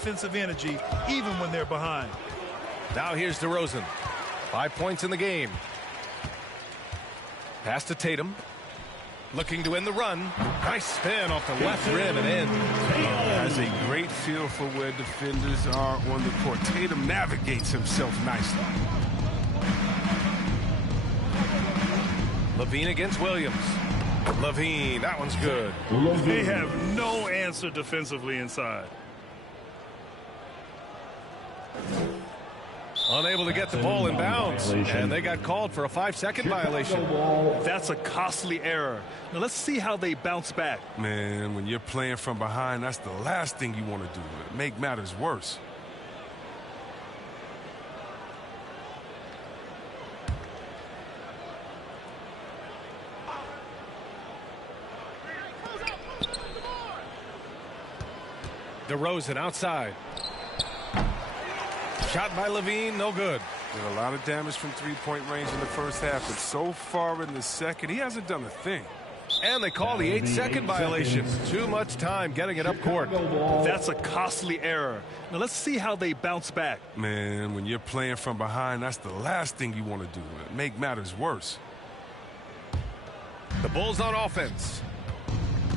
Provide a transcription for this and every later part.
defensive energy even when they're behind. Now here's DeRozan. 5 points in the game. Pass to Tatum. Looking to end the run. Nice spin off the left rim and in. Has a great feel for where defenders are on the court. Tatum navigates himself nicely. LaVine against Williams. LaVine, that one's good. They have no answer defensively inside. Unable to get the ball in bounds, and they got called for a 5-second violation. That's a costly error. Now let's see how they bounce back. Man, when you're playing from behind, that's the last thing you want to do. Make matters worse. DeRozan outside. Shot by LaVine, no good. Did a lot of damage from three-point range in the first half, but so far in the second, he hasn't done a thing. And they call the 8-second violation. Too much time getting it up court. That's a costly error. Now let's see how they bounce back. Man, when you're playing from behind, that's the last thing you want to do. Make matters worse. The Bulls on offense.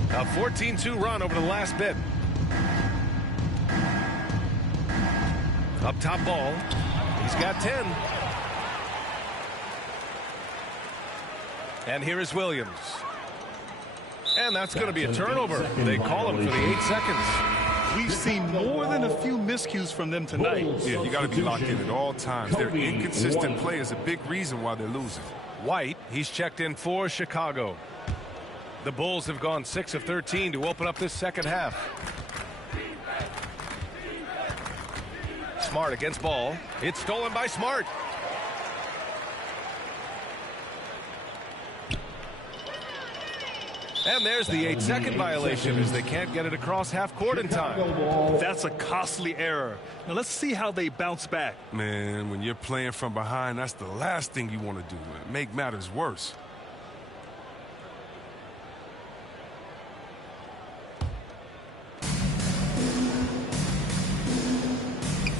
A 14-2 run over the last bit. Up top ball. He's got 10. And here is Williams. And that's going to be a turnover. They call him for the 8 seconds. We've seen more than a few miscues from them tonight. Yeah, you got to be locked in at all times. Their inconsistent play is a big reason why they're losing. White, he's checked in for Chicago. The Bulls have gone 6 of 13 to open up this second half. Smart against Ball. It's stolen by Smart. And there's the 8-second violation as they can't get it across half court in time. That's a costly error. Now let's see how they bounce back. Man, when you're playing from behind, that's the last thing you want to do. Make matters worse.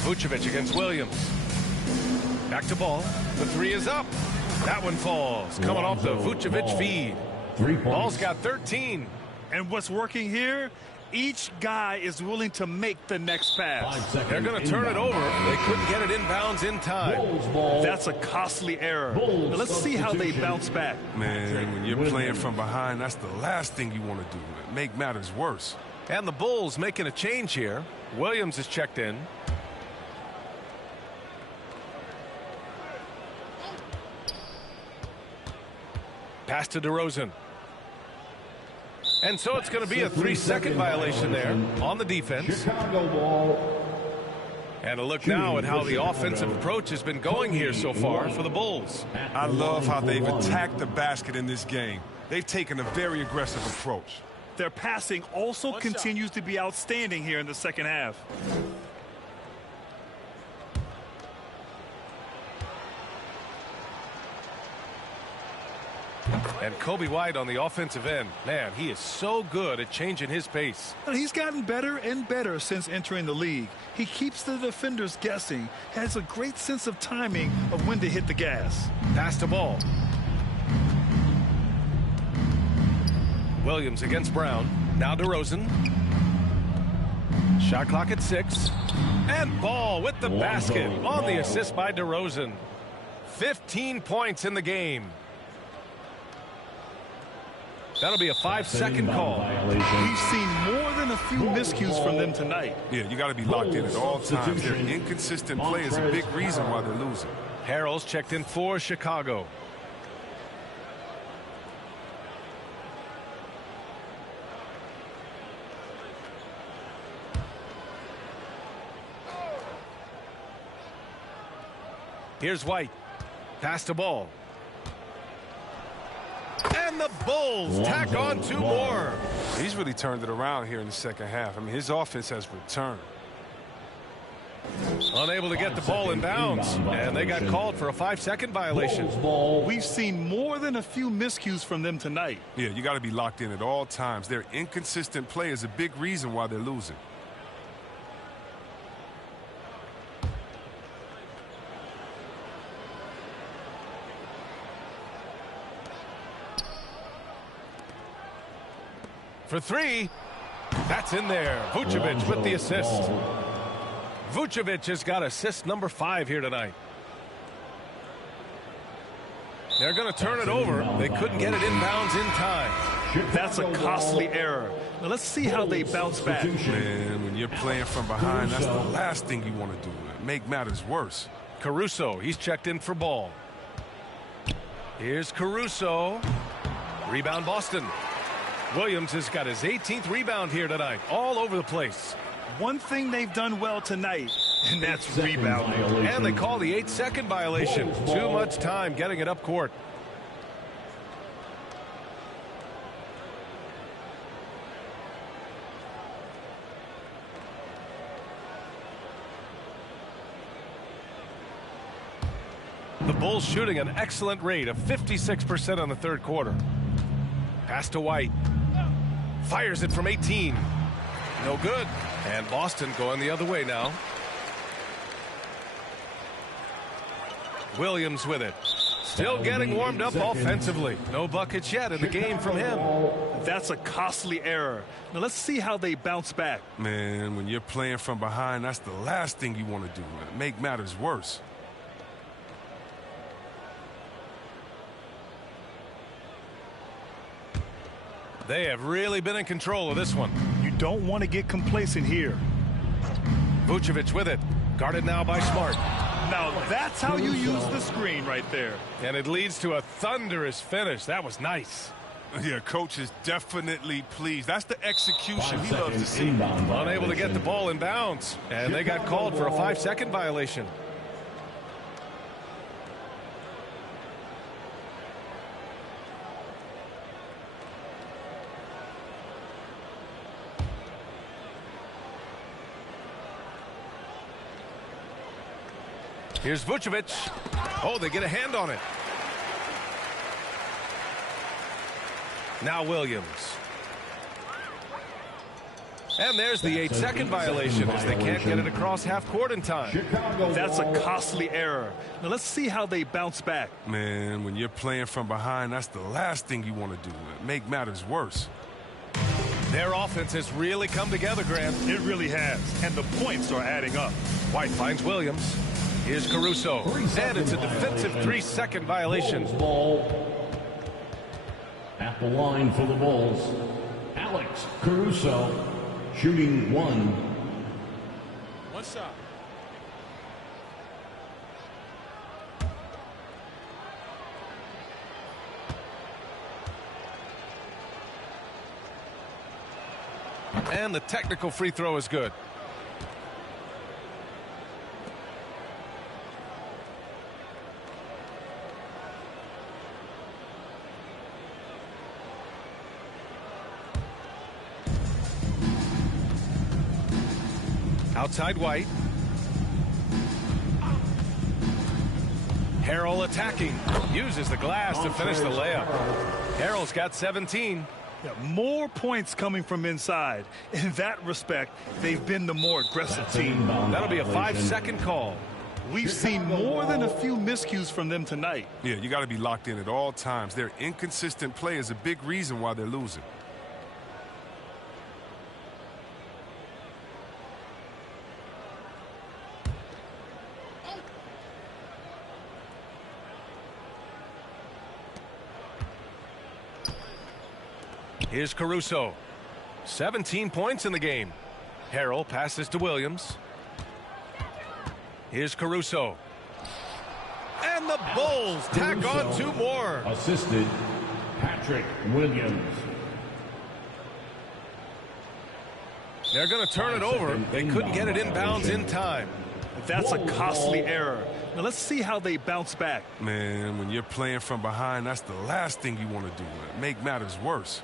Vucevic against Williams. Back to Ball. The three is up. That one falls. Coming off the Vucevic feed. Ball's got 13. And what's working here? Each guy is willing to make the next pass. They're going to turn it over. They couldn't get it inbounds in time. That's a costly error. Now let's see how they bounce back. Man, when you're playing from behind, that's the last thing you want to do. Make matters worse. And the Bulls making a change here. Williams is checked in. Pass to DeRozan. And so it's going to be a 3-second violation there on the defense. And a look now at how the offensive approach has been going here so far for the Bulls. I love how they've attacked the basket in this game. They've taken a very aggressive approach. Their passing also continues to be outstanding here in the second half. And Kobe White on the offensive end. Man, he is so good at changing his pace. And he's gotten better and better since entering the league. He keeps the defenders guessing, has a great sense of timing of when to hit the gas. Pass to Ball. Williams against Brown. Now DeRozan. Shot clock at 6. And Ball with the basket on the assist by DeRozan. 15 points in the game. That'll be a 5-second call. We've seen more than a few miscues from them tonight. Yeah, you got to be locked in at all times. Their inconsistent play is a big reason why they're losing. Harrell's checked in for Chicago. Here's White. Pass to Ball. And the Bulls tack on 2 more. He's really turned it around here in the second half. I mean, his offense has returned. Unable to get the ball in bounds. And they got called for a 5-second violation. We've seen more than a few miscues from them tonight. Yeah, you got to be locked in at all times. Their inconsistent play is a big reason why they're losing. for three. That's in there. Vucevic with the assist. Vucevic has got assist number 5 here tonight. They're going to turn it over. They couldn't get it inbounds in time. That's a costly error. Now let's see how they bounce back. Man, when you're playing from behind, that's the last thing you want to do. Make matters worse. Caruso, he's checked in for ball. Here's Caruso. Rebound Boston. Williams has got his 18th rebound here tonight. All over the place. One thing they've done well tonight, and that's rebounding. And they call the 8-second violation. Too much time getting it up court. The Bulls shooting an excellent rate of 56% on the third quarter. Pass to White. Fires it from 18. No good. And Boston going the other way now. Williams with it. Still getting warmed up offensively. No buckets yet in the game from him. That's a costly error. Now let's see how they bounce back. Man, when you're playing from behind, that's the last thing you want to do. Make matters worse. They have really been in control of this one. You don't want to get complacent here. Vucevic with it. Guarded now by Smart. Now that's how you use the screen right there. And it leads to a thunderous finish. That was nice. Yeah, coach is definitely pleased. That's the execution he loves to see. Unable to get the ball in bounds. And they got called for a 5-second violation. Here's Vucevic. Oh, they get a hand on it. Now Williams. And there's the 8-second violation as they can't get it across half court in time. That's a costly error. Now let's see how they bounce back. Man, when you're playing from behind, that's the last thing you want to do. Make matters worse. Their offense has really come together, Grant. It really has. And the points are adding up. White finds Williams. Here's Caruso. And it's a defensive 3-second violation. Ball at the line for the Bulls. Alex Caruso shooting 1. What's up? And the technical free throw is good. Outside White. Harrell attacking. Uses the glass to finish the layup. Harrell's got 17. Yeah, more points coming from inside. In that respect, they've been the more aggressive team. That'll be a 5-second call. We've seen more than a few miscues from them tonight. Yeah, you got to be locked in at all times. Their inconsistent play is a big reason why they're losing. Here's Caruso. 17 points in the game. Harrell passes to Williams. Here's Caruso. And the Bulls tack on 2 more. Assisted Patrick Williams. They're going to turn it over. They couldn't get it inbounds in time. That's a costly error. Now let's see how they bounce back. Man, when you're playing from behind, that's the last thing you want to do. Make matters worse.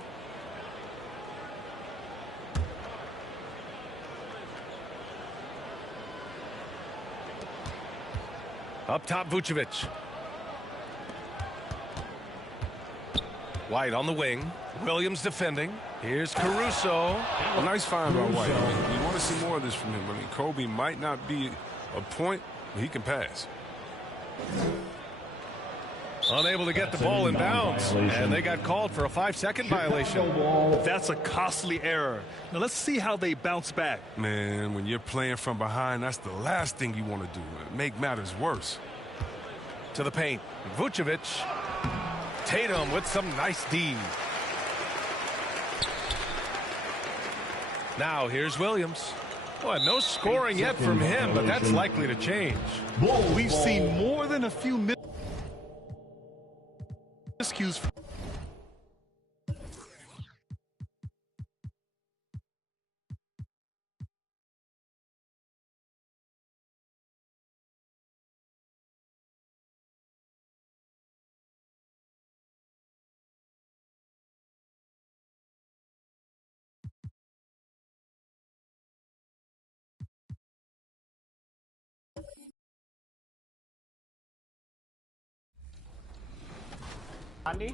Up top, Vucevic. White on the wing. Williams defending. Here's Caruso. A nice find by White. You want to see more of this from him. I mean, Kobe might not be a point, but he can pass. Unable to get the ball in bounds, and they got called for a 5-second violation. That's a costly error. Now let's see how they bounce back. Man, when you're playing from behind, that's the last thing you want to do. Make matters worse. To the paint, Vucevic. Tatum with some nice D. Now here's Williams. Boy, no scoring yet from him, but that's likely to change. We've seen more than a few miscues. Andy?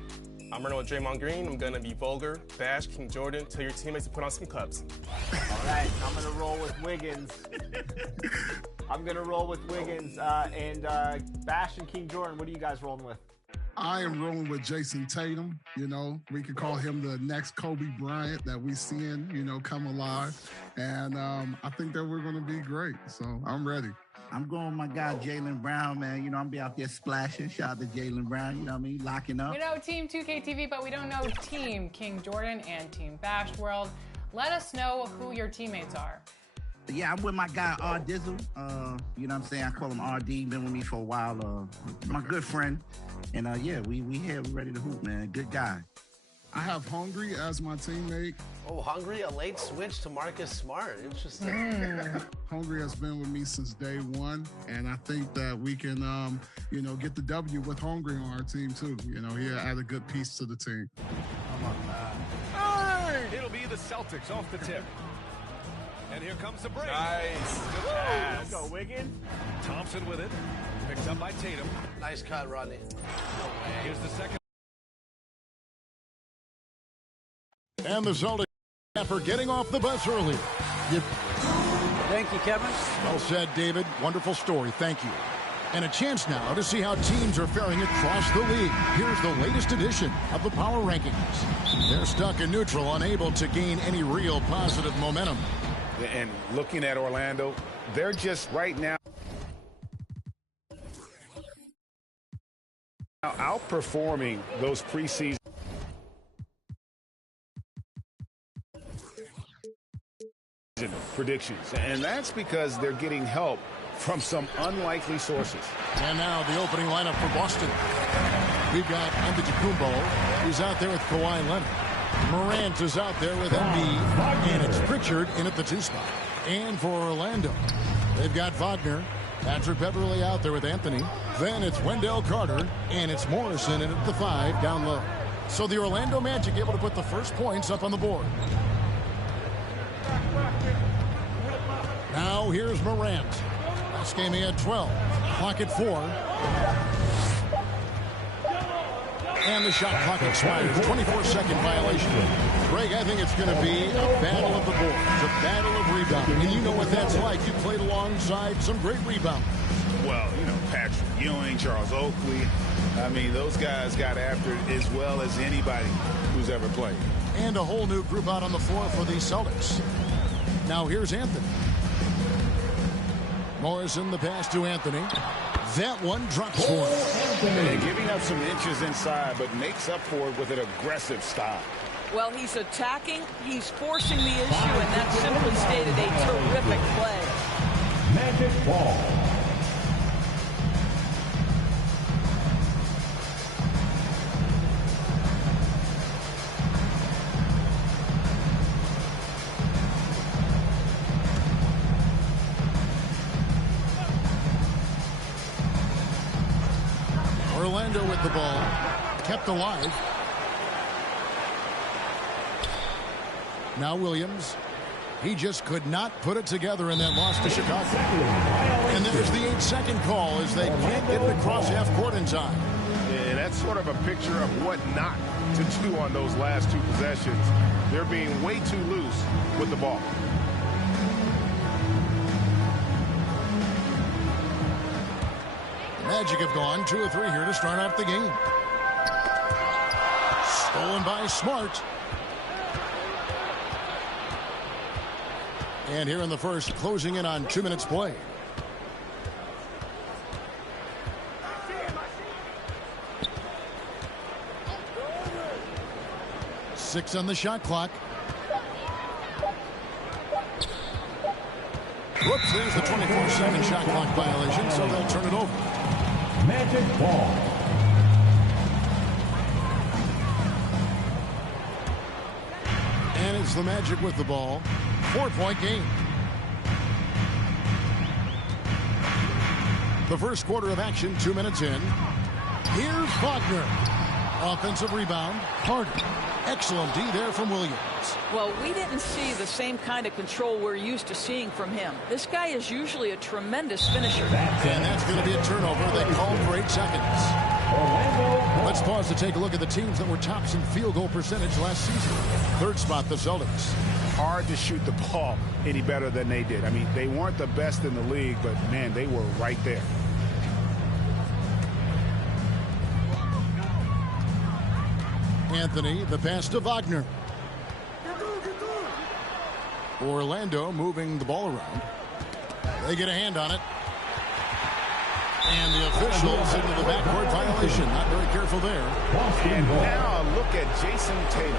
I'm running with Draymond Green. I'm going to be vulgar, bash King Jordan, tell your teammates to put on some cups. All right, I'm going to roll with Wiggins. And Bash and King Jordan, what are you guys rolling with? I am rolling with Jason Tatum. You know, we could call him the next Kobe Bryant that we seeing, come alive. And I think that we're going to be great. So I'm ready. I'm going with my guy, Jaylen Brown, man. I'm going to be out there splashing. Shout out to Jaylen Brown, you know what I mean? Locking up. We know Team 2KTV, but we don't know Team King Jordan and Team Bash World. Let us know who your teammates are. Yeah, I'm with my guy, R Dizzle. You know what I'm saying? I call him RD. Been with me for a while. My good friend. And, we here. We ready to hoop, man. Good guy. I have Hungry as my teammate. Oh, Hungry, a late switch to Marcus Smart. Interesting. Hungry has been with me since day one, and I think that we can, get the W with Hungry on our team too. He add a good piece to the team. It'll be the Celtics off the tip. And here comes the break. Nice. Let's go, Wiggins. Thompson with it. Picked up by Tatum. Nice cut, Rodney. Here's the second. And the Celtics for getting off the bus early. Thank you, Kevin. Well said, David. Wonderful story. Thank you. And a chance now to see how teams are faring across the league. Here's the latest edition of the Power Rankings. They're stuck in neutral, unable to gain any real positive momentum. And looking at Orlando, they're just right now outperforming those preseason predictions. And that's because they're getting help from some unlikely sources. And now the opening lineup for Boston. We've got Antetokounmpo. He's out there with Kawhi Leonard. Morant is out there with Embiid. And it's Pritchard in at the 2 spot. And for Orlando, they've got Wagner. Patrick Beverly out there with Anthony. Then it's Wendell Carter. And it's Morrison in at the 5 down low. So the Orlando Magic able to put the first points up on the board. Now here's Morant. Last game he had 12. Clock at 4. And the shot clock expires. 24-second violation. Greg, I think it's going to be a battle of the boards, a battle of rebounding. And you know what that's like. You played alongside some great rebounders. Well, Patrick Ewing, Charles Oakley. I mean, those guys got after it as well as anybody who's ever played. And a whole new group out on the floor for the Celtics. Now here's Anthony. Morrison, the pass to Anthony. That one drops for him. Giving up some inches inside, but makes up for it with an aggressive stop. Well, he's attacking, he's forcing the issue, and that's simply stated a terrific play. Magic ball. Orlando with the ball, kept alive. Now Williams. He just could not put it together in that loss to Chicago. And there's the 8-second call as they can't get it across half court in time. Yeah, that's sort of a picture of what not to do on those last 2 possessions. They're being way too loose with the ball. Magic have gone 2 of 3 here to start off the game. Stolen by Smart. And here in the first, closing in on 2 minutes play. Six on the shot clock. Whoops, there's the 24-second shot clock violation, so they'll turn it over. Magic ball. And it's the Magic with the ball. 4-point game. The first quarter of action, 2 minutes in. Here's Wagner. Offensive rebound, Carter. Excellent D there from Williams. Well, we didn't see the same kind of control we're used to seeing from him. This guy is usually a tremendous finisher. And that's going to be a turnover. They called for 8 seconds. Let's pause to take a look at the teams that were tops in field goal percentage last season. Third spot, the Celtics. Hard to shoot the ball any better than they did. I mean, they weren't the best in the league, but, man, they were right there. Anthony, the pass to Wagner. Orlando moving the ball around. They get a hand on it. And the officials into the backcourt violation. Not very careful there. And now a look at Jason Tatum.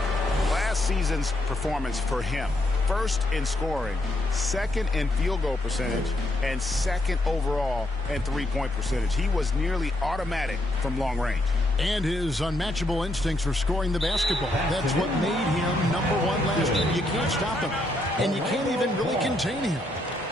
Last season's performance for him. First in scoring, second in field goal percentage, and second overall in three-point percentage. He was nearly automatic from long range. And his unmatchable instincts for scoring the basketball. That's what made him #1 last year. You can't stop him. And you can't even really contain him.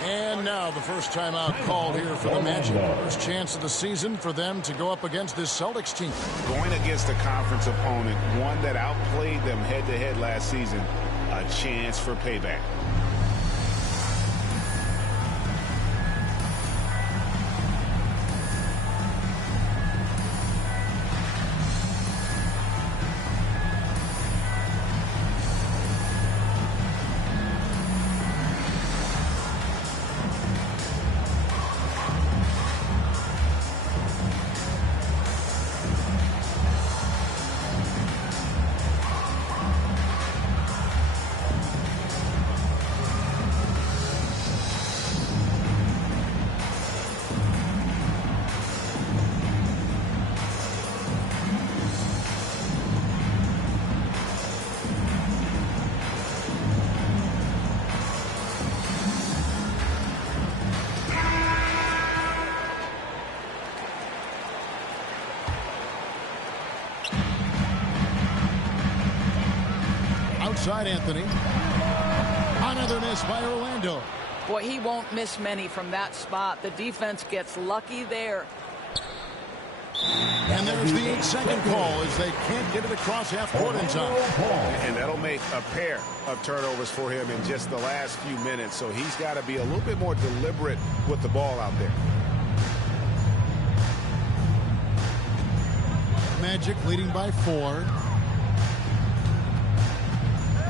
And now the first timeout called here for the Magic. First chance of the season for them to go up against this Celtics team. Going against a conference opponent, one that outplayed them head-to-head last season, a chance for payback. Outside Anthony. Another miss by Orlando. Boy, he won't miss many from that spot. The defense gets lucky there. And there's the 8-second call as they can't get it across half court in time. And that'll make a pair of turnovers for him in just the last few minutes. So he's got to be a little bit more deliberate with the ball out there. Magic leading by 4.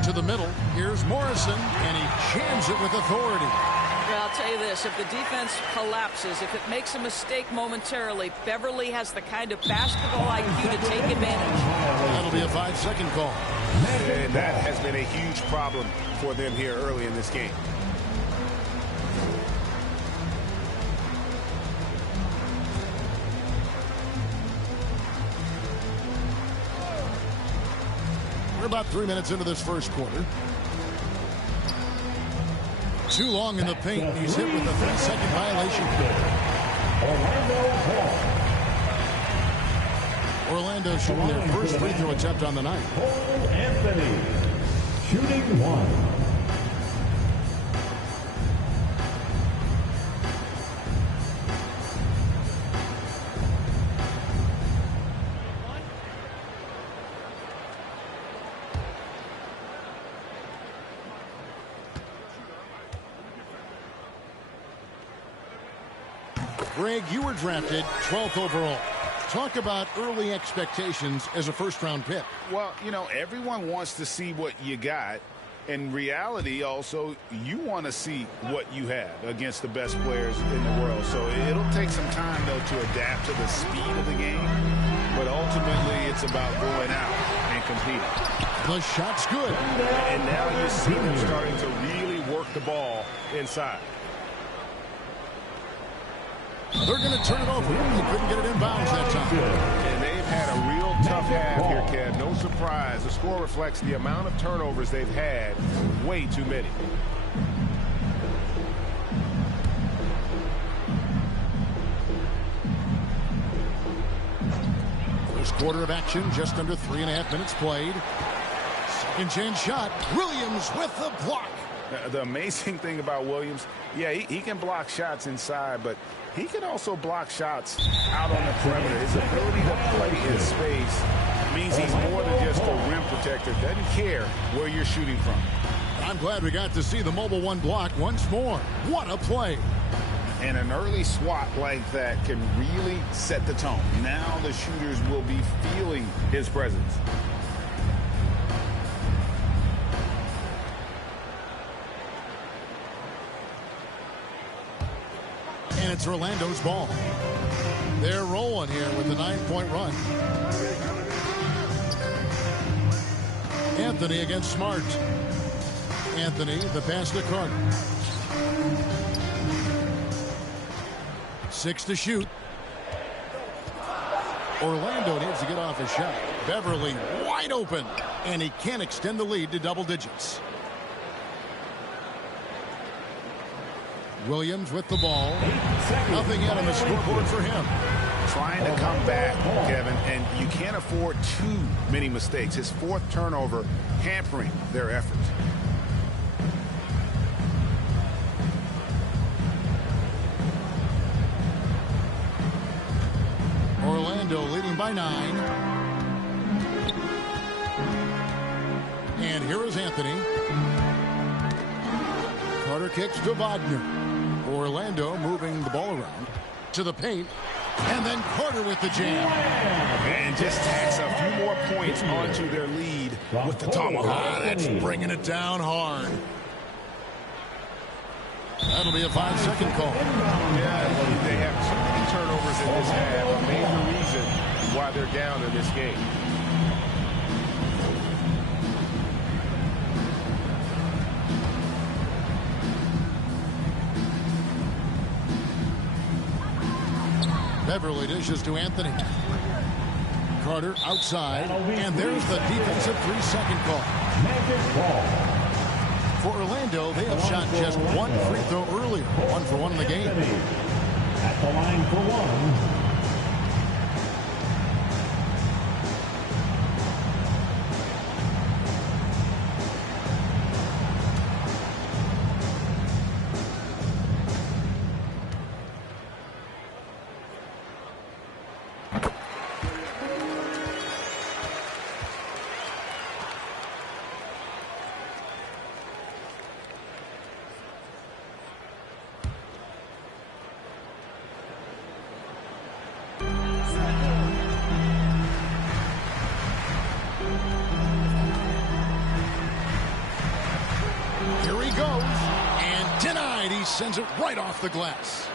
To the middle. Here's Morrison, and he jams it with authority. Yeah, I'll tell you this, if the defense collapses, if it makes a mistake momentarily, Beverly has the kind of basketball IQ to take advantage. That'll be a 5-second call. And that has been a huge problem for them here early in this game. We're about 3 minutes into this first quarter. Too long in the paint, and he's hit with a 3-second violation. Orlando shooting their first free throw attempt on the night. Anthony shooting 1. Greg, you were drafted 12th overall. Talk about early expectations as a first-round pick. Well, you know, everyone wants to see what you got, In reality, also, you want to see what you have against the best players in the world. So it'll take some time, though, to adapt to the speed of the game. But ultimately, it's about going out and competing. The shot's good. And now you see them starting to really work the ball inside. They're going to turn it over. He couldn't get it inbounds that time. And they've had a real tough half here, Kev. No surprise. The score reflects the amount of turnovers they've had. Way too many. First quarter of action, just under 3.5 minutes played. Second chance shot. Williams with the block. The amazing thing about Williams, yeah, he can block shots inside, but he can also block shots out on the perimeter. His ability to play in space means he's more than just a rim protector. Doesn't care where you're shooting from. I'm glad we got to see the mobile one block once more. What a play. And an early swat like that can really set the tone. Now the shooters will be feeling his presence. And it's Orlando's ball. They're rolling here with a 9-point run. Anthony against Smart. Anthony, the pass to Carter. 6 to shoot. Orlando needs to get off a shot. Beverly wide open, and he can't extend the lead to double digits. Williams with the ball. Nothing yet on the scoreboard for him. Trying to come back, Kevin, and you can't afford too many mistakes. His 4th turnover hampering their efforts. Orlando leading by 9. And here is Anthony. Carter kicks to Wagner. Orlando moving the ball around to the paint. And then Carter with the jam. And just tacks a few more points onto their lead with the tomahawk. That's bringing it down hard. That'll be a 5-second call. Yeah, they have too many turnovers in this half. A major reason why they're down in this game. Beverly dishes to Anthony. Carter outside, and there's the defensive 3-second call. For Orlando, they have shot just 1 free throw earlier, 1 for 1 in the game. At the line for 1. Sends it right off the glass.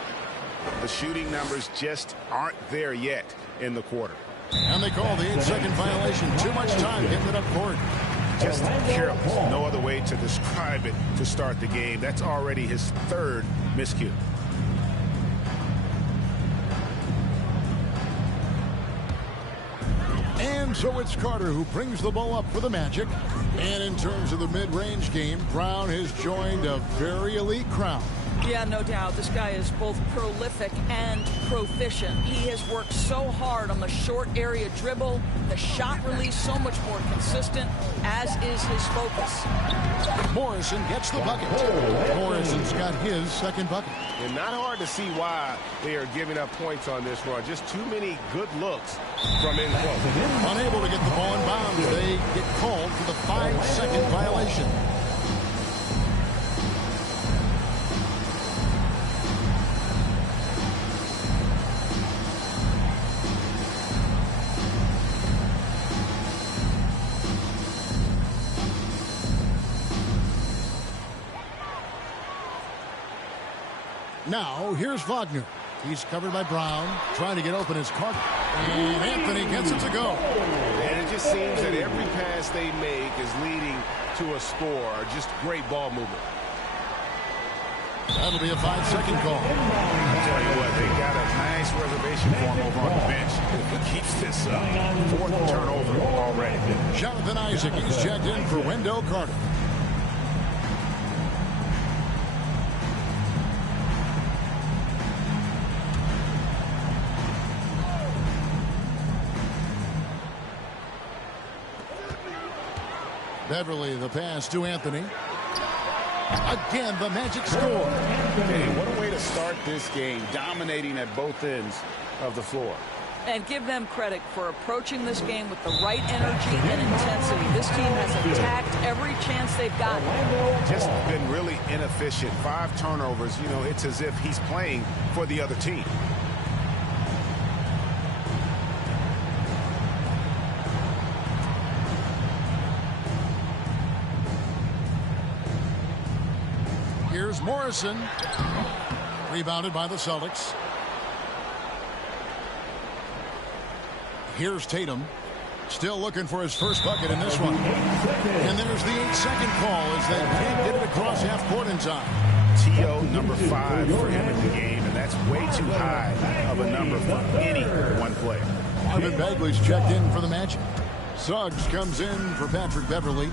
The shooting numbers just aren't there yet in the quarter. And they call the 8-second violation. Too much time getting it up court. Just careless. No other way to describe it to start the game. That's already his 3rd miscue. And so it's Carter who brings the ball up for the Magic. And in terms of the mid-range game, Brown has joined a very elite crowd. Yeah, no doubt. This guy is both prolific and proficient. He has worked so hard on the short area dribble, the shot release so much more consistent, as is his focus. Morrison gets the bucket. Morrison's got his 2nd bucket. And not hard to see why they are giving up points on this run. Just too many good looks from in close. Unable to get the ball in bounds, they get called for the 5-second violation. Now, here's Wagner. He's covered by Brown, trying to get open his Carter. And Anthony gets it to go. And it just seems that every pass they make is leading to a score. Just great ball movement. That'll be a 5-second call. I'll tell you what, they got a nice reservation for him over on the bench. If he keeps this up, 4th turnover already. Jonathan Isaac, he's checked in for Wendell Carter. Beverly, the pass to Anthony. Again, the Magic score. Hey, what a way to start this game, dominating at both ends of the floor. And give them credit for approaching this game with the right energy and intensity. This team has attacked every chance they've gotten. Just been really inefficient. 5 turnovers. You know, it's as if he's playing for the other team. Here's Morrison. Rebounded by the Celtics. Here's Tatum. Still looking for his first bucket in this one. And there's the 8-second call as they can't get it across half court in time. T.O. number 5 for him in the game, and that's way too high of a number for any one player. Marvin Bagley's checked in for the Magic. Suggs comes in for Patrick Beverly.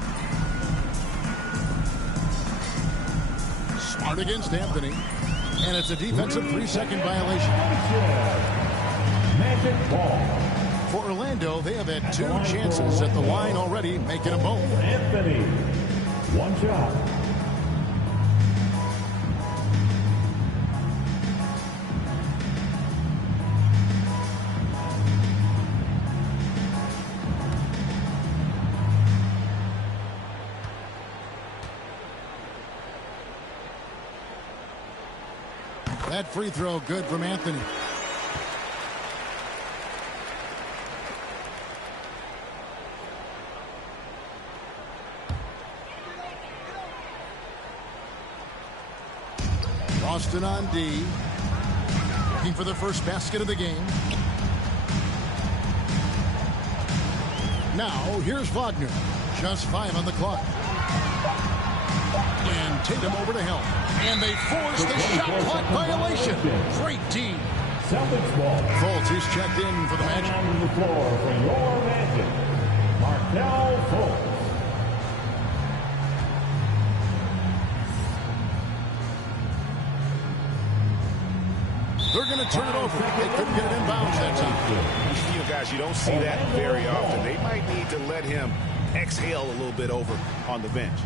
Smart against Anthony. And it's a defensive 3-second violation. Magic ball. For Orlando, they have had 2 chances at the line already, making them both. Anthony, 1 shot. That free throw good from Anthony. Boston on D. Looking for the first basket of the game. Now, here's Wagner. Just 5 on the clock. And Tatum over to help. And they force the shot clock violation. Great team. Celtics ball. Fultz, he's checked in for the Magic. On the floor for your Magic, Markelle Fultz. They're going to turn it over. They couldn't get it inbounds that time. You know, guys, you don't see that very often. They might need to let him exhale a little bit over on the bench.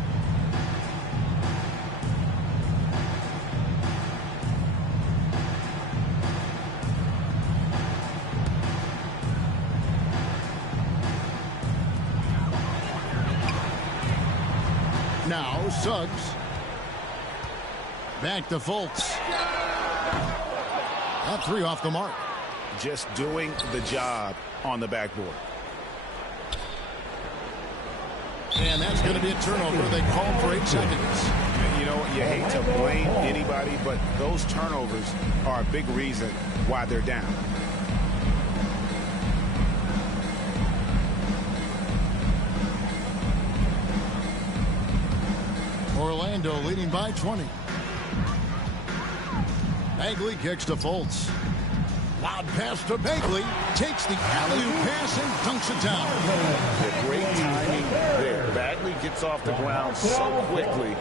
Now, Suggs. Back to Fultz. That 3 off the mark. Just doing the job on the backboard. And that's going to be a turnover. They called for 8 seconds. You know what? You hate to blame anybody, but those turnovers are a big reason why they're down. Orlando leading by 20. Bagley kicks to Fultz. Loud pass to Bagley. Takes the alley-oop pass and dunks it down. Great timing there. Bagley gets off the ground so quickly.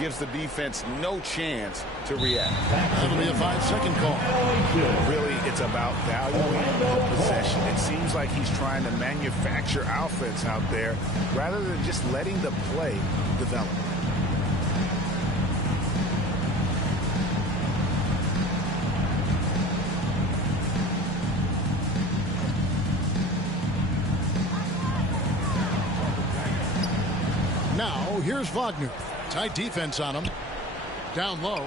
Gives the defense no chance to react. That'll be a 5-second call. Really, it's about valuing the possession. It seems like he's trying to manufacture offense out there rather than just letting the play develop. Now, here's Wagner. Tight defense on him. Down low.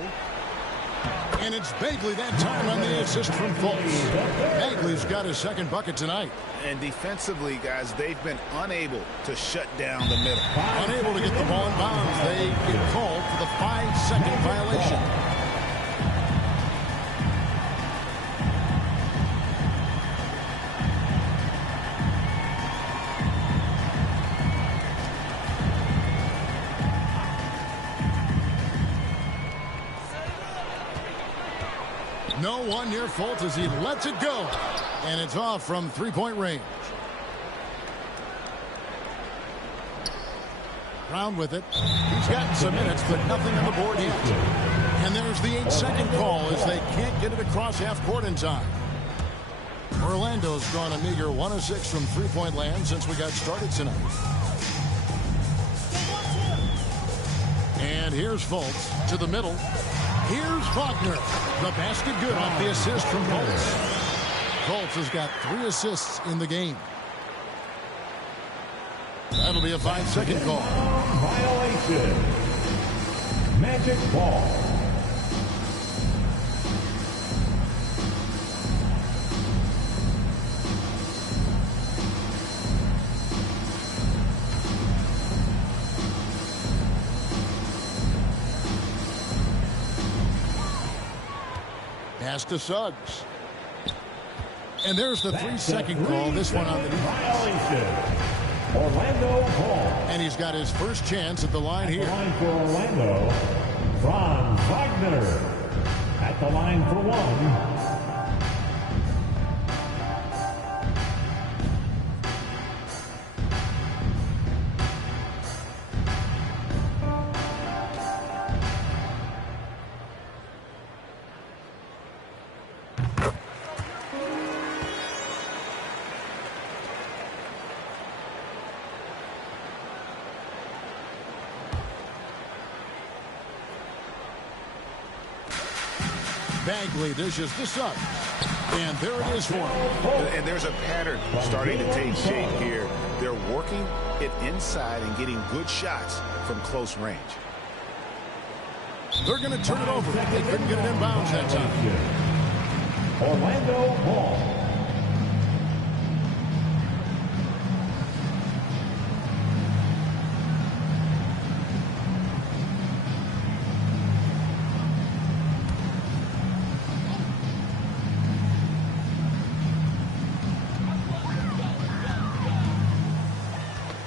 And it's Bagley that time on the assist from Fultz. Bagley's got his second bucket tonight. And defensively, guys, they've been unable to shut down the middle. Unable to get the ball in bounds. They get called for the 5-second violation. No one near Fultz as he lets it go. And it's off from three-point range. Brown with it. He's gotten some minutes, but nothing on the board yet. And there's the 8-second call as they can't get it across half court in time. Orlando's gone a meager 1 of 6 from three-point land since we got started tonight. And here's Fultz to the middle. Here's Wagner. The basket good off the assist from Fultz. Fultz has got 3 assists in the game. That'll be a 5-second call. Violation. Magic ball. Pass to Suggs. And there's the 3-second call. This one on the defense. Orlando ball. And he's got his first chance at the line here. At the line for Orlando, Franz Wagner. At the line for one. Bagley dishes to Suggs. And there it is for him. And there's a pattern starting to take shape here. They're working it inside and getting good shots from close range. They're going to turn it over. They couldn't get it inbounds that time. Orlando ball.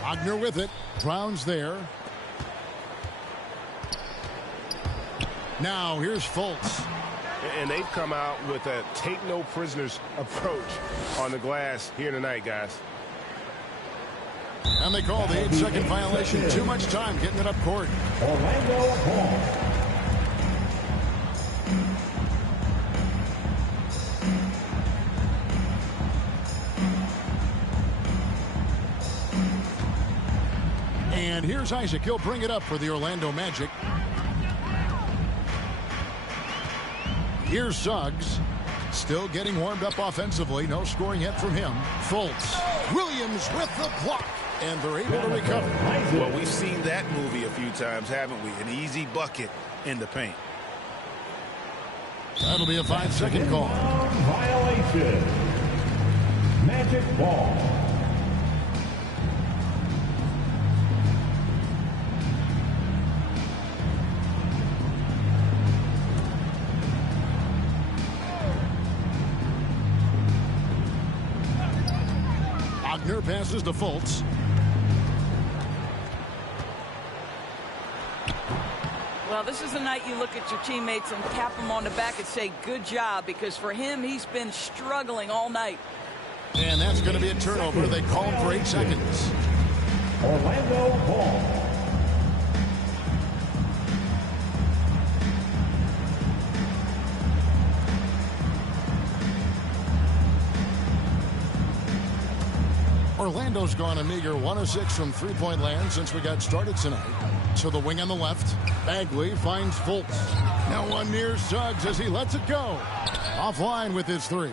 Wagner with it. Brown's there. Now here's Fultz. And they've come out with a take no prisoners approach on the glass here tonight, guys. And they call the 8-second violation. Too much time getting it up court. Orlando ball. And here's Isaac. He'll bring it up for the Orlando Magic. Here's Suggs. Still getting warmed up offensively. No scoring yet from him. Fultz. Williams with the block. And they're able to recover. Well, we've seen that movie a few times, haven't we? An easy bucket in the paint. That'll be a 5-second call. Violation. Magic ball. Wagner passes to Fultz. Well, this is the night you look at your teammates and tap them on the back and say, good job, because for him, he's been struggling all night. And that's going to be a turnover. They call him for 8 seconds. Orlando ball. Orlando's gone a meager 1 of 6 from three-point land since we got started tonight. So the wing on the left. Bagley finds Fultz. Now one near Suggs as he lets it go. Offline with his 3.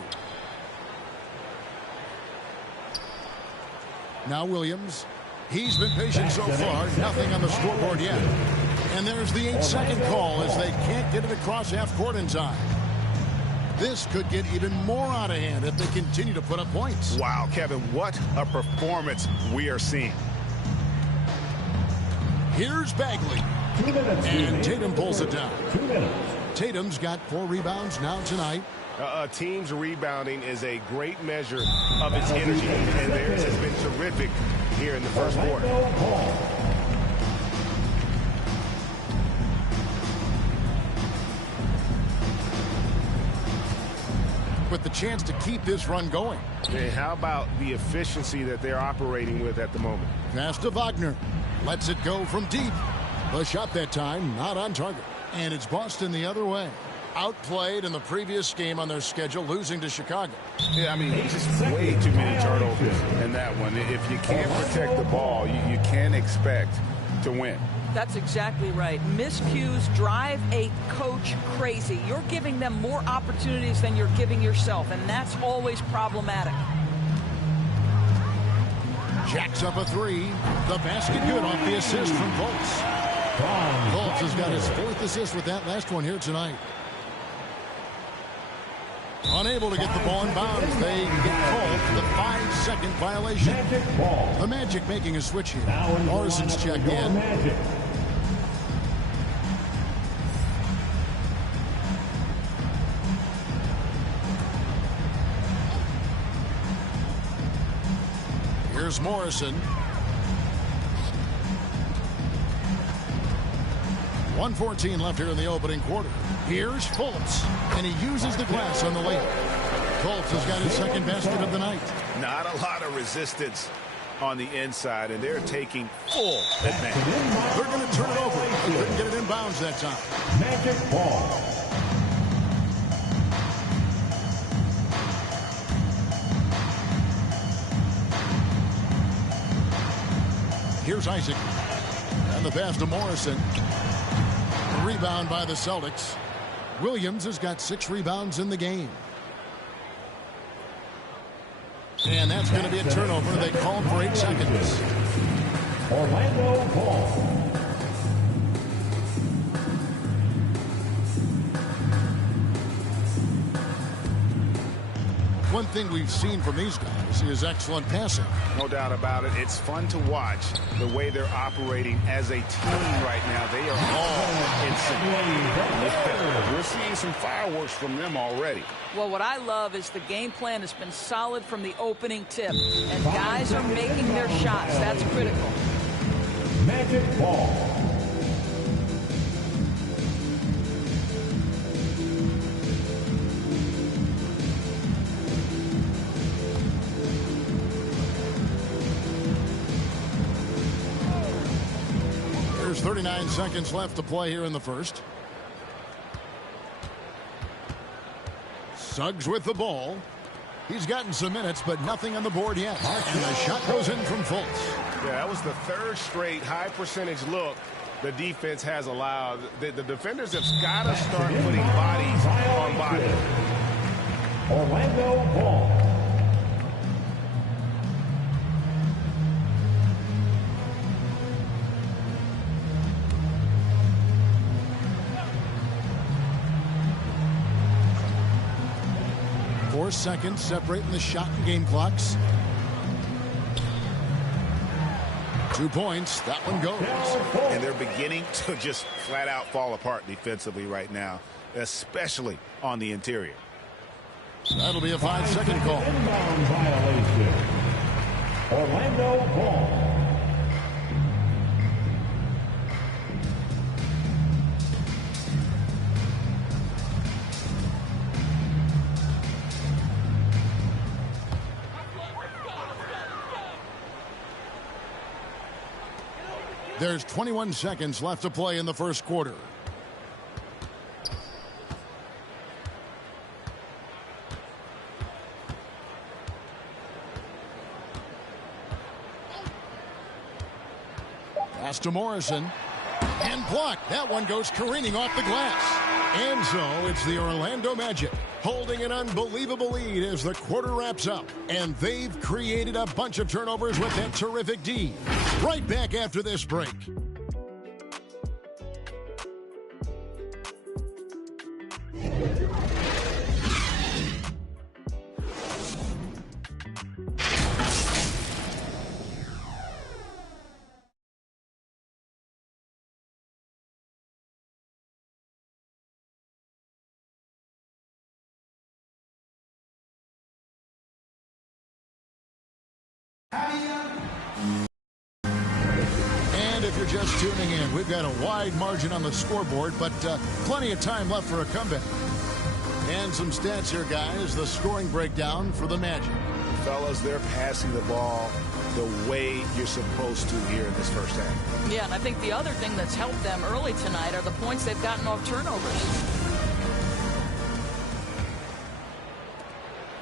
Now Williams. He's been patient so far. Nothing on the scoreboard yet. And there's the 8-second call as they can't get it across half court in time. This could get even more out of hand if they continue to put up points. Wow, Kevin, what a performance we are seeing. Here's Bagley. 2 minutes. And Tatum pulls it down. 2 minutes. Tatum's got 4 rebounds now tonight. A team's rebounding is a great measure of its energy, and theirs has been terrific here in the first quarter. with the chance to keep this run going. Hey, how about the efficiency that they're operating with at the moment? Pass to Wagner. Lets it go from deep. The shot that time, not on target. And it's Boston the other way. Outplayed in the previous game on their schedule, losing to Chicago. Yeah, I mean, just way too many turnovers in that one. If you can't protect the ball, you can't expect to win. That's exactly right. Miscues drive a coach crazy. You're giving them more opportunities than you're giving yourself, and that's always problematic. Jacks up a three. The basket good off the assist from Fultz. Fultz has got his 4th assist with that last one here tonight. Unable to get the ball in bounds. They get called for the 5-second violation. The Magic making a switch here. Morrison's checked in. Here's Morrison. 1:14 left here in the opening quarter. Here's Fultz, and he uses the glass on the layup. Fultz has got his 2nd basket of the night. Not a lot of resistance on the inside, and they're taking full advantage. They're going to turn it over. They couldn't get it in bounds that time. Magic ball. Here's Isaac. And the pass to Morrison. A rebound by the Celtics. Williams has got 6 rebounds in the game. And that's going to be a turnover. They call him for 8 seconds. Orlando ball. One thing we've seen from these guys is excellent passing. No doubt about it. It's fun to watch the way they're operating as a team right now. They are all in sync. Yeah, we're seeing some fireworks from them already. Well, what I love is the game plan has been solid from the opening tip. And guys are making their shots. That's critical. Magic ball. There's 39 seconds left to play here in the first. Suggs with the ball. He's gotten some minutes, but nothing on the board yet. And the shot goes in from Fultz. Yeah, that was the 3rd straight high percentage look the defense has allowed. The defenders have got to start putting bodies on bodies. Orlando ball. Four seconds separating the shot and game clocks. 2 points. That one goes. And they're beginning to just flat out fall apart defensively right now, especially on the interior. That'll be a 5-second call. Inbound violation. Orlando ball. There's 21 seconds left to play in the first quarter. Pass to Morrison. And blocked. That one goes careening off the glass. And so it's the Orlando Magic holding an unbelievable lead as the quarter wraps up. And they've created a bunch of turnovers with that terrific D. Right back after this break. And if you're just tuning in, we've got a wide margin on the scoreboard, but plenty of time left for a comeback. And some stats here, guys. The scoring breakdown for the Magic. Fellas, they're passing the ball the way you're supposed to here in this first half. Yeah, and I think the other thing that's helped them early tonight are the points they've gotten off turnovers.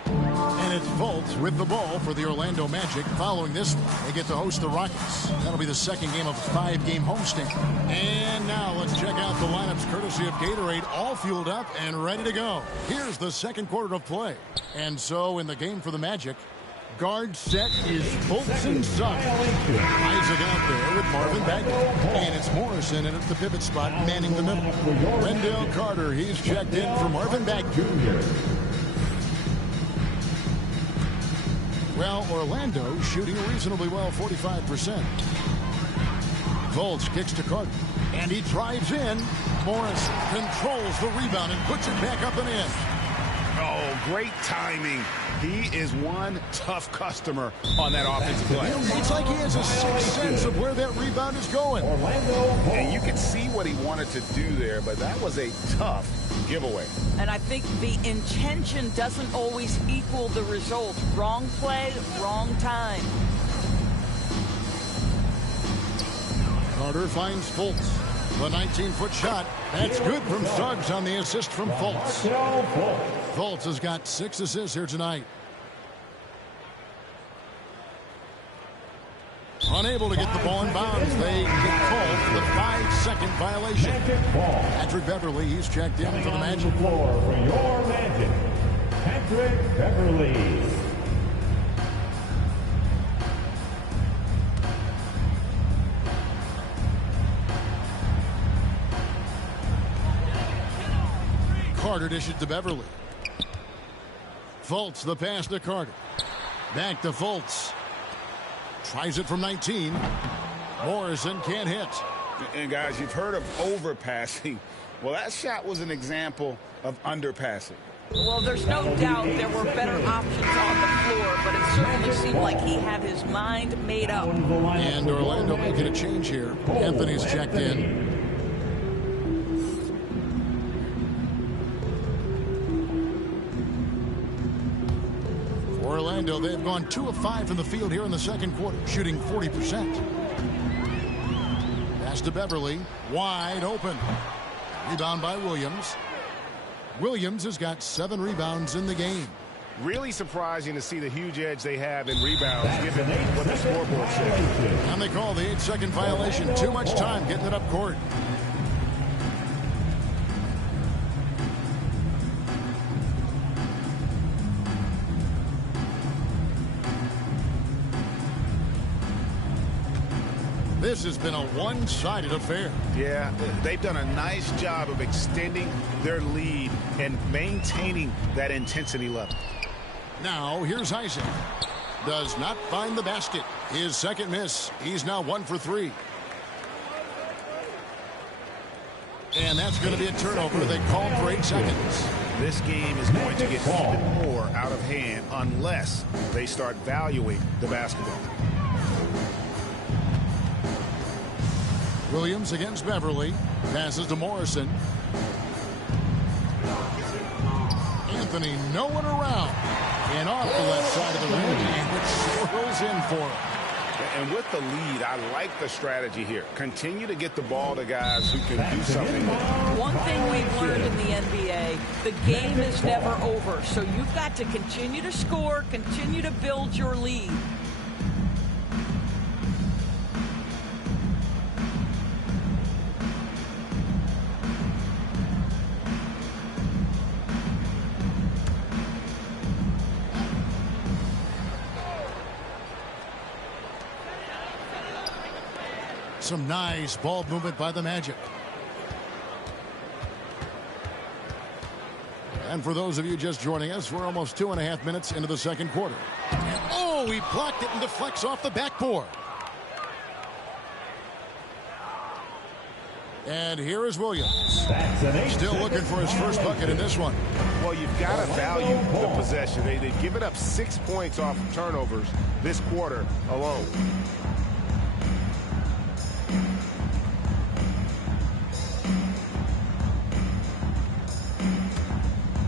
And it's Fultz with the ball for the Orlando Magic. Following this one, they get to host the Rockets. That'll be the second game of a 5-game homestand. And now let's check out the lineups courtesy of Gatorade, all fueled up and ready to go. Here's the second quarter of play. And so in the game for the Magic, guard set is Fultz and Son. Isaac out there with Marvin Bagley. And it's Morrison in at the pivot spot, manning the middle. Wendell Carter, he's checked in for Marvin Bagley. Well, Orlando shooting reasonably well, 45%. Fultz kicks to Carter, and he drives in. Morris controls the rebound and puts it back up and in. Oh, great timing. He is one tough customer on that offensive play. It's like he has a sixth sense of where that rebound is going. And you can see what he wanted to do there, but that was a tough giveaway. And I think the intention doesn't always equal the result. Wrong play, wrong time. Carter finds Fultz. The 19-foot shot. That's good from Suggs on the assist from Fultz. Fultz has got 6 assists here tonight. Unable to get the ball in bounds. They get called for the 5-second violation. Patrick Beverly, he's checked in for the Magic. Floor for your Magic, Patrick Beverly. Carter dishes to Beverly. Fultz, the pass to Carter. Back to Fultz. Tries it from 19. Morrison can't hit. And guys, you've heard of overpassing. Well, that shot was an example of underpassing. Well, there's no doubt there were better options on the floor, but it certainly seemed like he had his mind made up. And Orlando making a change here. Anthony's checked in. Orlando, they've gone 2 of 5 from the field here in the second quarter, shooting 40%. Pass to Beverly, wide open. Rebound by Williams. Williams has got 7 rebounds in the game. Really surprising to see the huge edge they have in rebounds, given what the scoreboard says. And they call the 8-second violation. Too much time getting it up court. This has been a one-sided affair. Yeah, they've done a nice job of extending their lead and maintaining that intensity level. Now, here's Isaac. Does not find the basket. His second miss. He's now 1 for 3. And that's going to be a turnover. They call for 8 seconds. This game is going to get even more out of hand unless they start valuing the basketball. Williams against Beverly. Passes to Morrison. Anthony no one around. And off the left side of the rim. And it swirls in for him. And with the lead, I like the strategy here. Continue to get the ball to guys who can do something with it. One thing we've learned in the NBA, the game is never over. So you've got to continue to score, continue to build your lead. Some nice ball movement by the Magic. And for those of you just joining us, we're almost 2.5 minutes into the second quarter. And, oh, he blocked it and deflects off the backboard. And here is Williams. Still looking for his first bucket in this one. Well, you've got to value the possession. They've given up 6 points off of turnovers this quarter alone.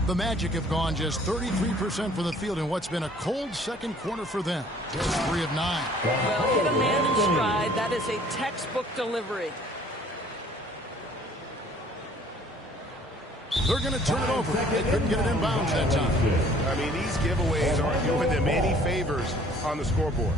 The Magic have gone just 33% from the field in what's been a cold second quarter for them. Just 3 of 9. Well, hit a man in stride. That is a textbook delivery. They're going to turn it over. They couldn't get it in bounds that time. I mean, these giveaways aren't doing them any favors on the scoreboard.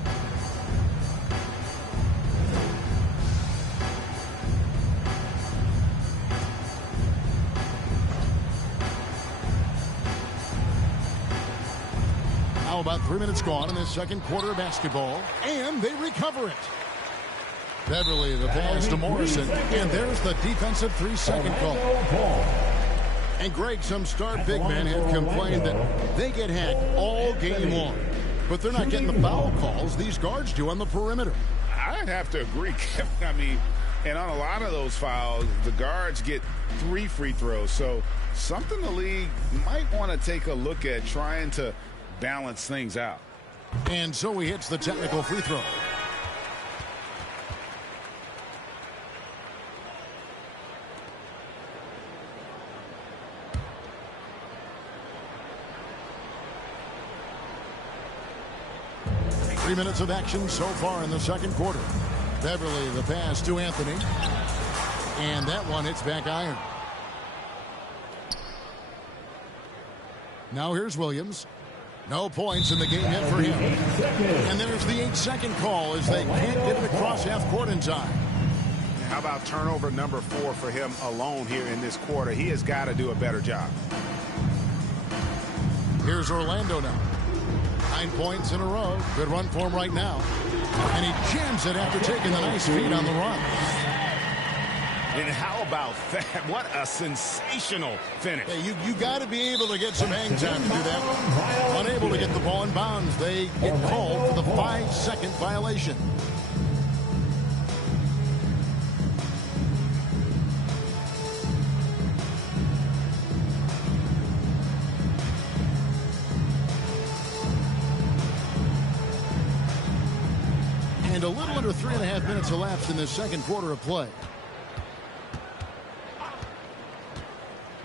Now about 3 minutes gone in this second quarter of basketball, and they recover it. Beverly, the pass to Morrison, and there's the defensive 3-second call. And Greg, some star big men have complained that they get hacked all game long, but they're not getting the foul calls these guards do on the perimeter. I'd have to agree, Kevin. I mean, and on a lot of those fouls, the guards get 3 free throws, so something the league might want to take a look at, trying to balance things out. And so he hits the technical free throw. Three minutes of action so far in the second quarter. Beverly, the pass to Anthony. And that one hits back iron. Now here's Williams. No points in the game yet for him. And there's the 8-second call as they can't get it across half court in time. How about turnover number 4 for him alone here in this quarter? He has got to do a better job. Here's Orlando now. 9 points in a row. Good run for him right now. And he jams it after taking the nice feed on the run. And how about that? What a sensational finish. Hey, you got to be able to get some hang time to do that. Unable to get the ball in bounds. They get called for the 5-second violation. And a little under 3.5 minutes elapsed in this second quarter of play.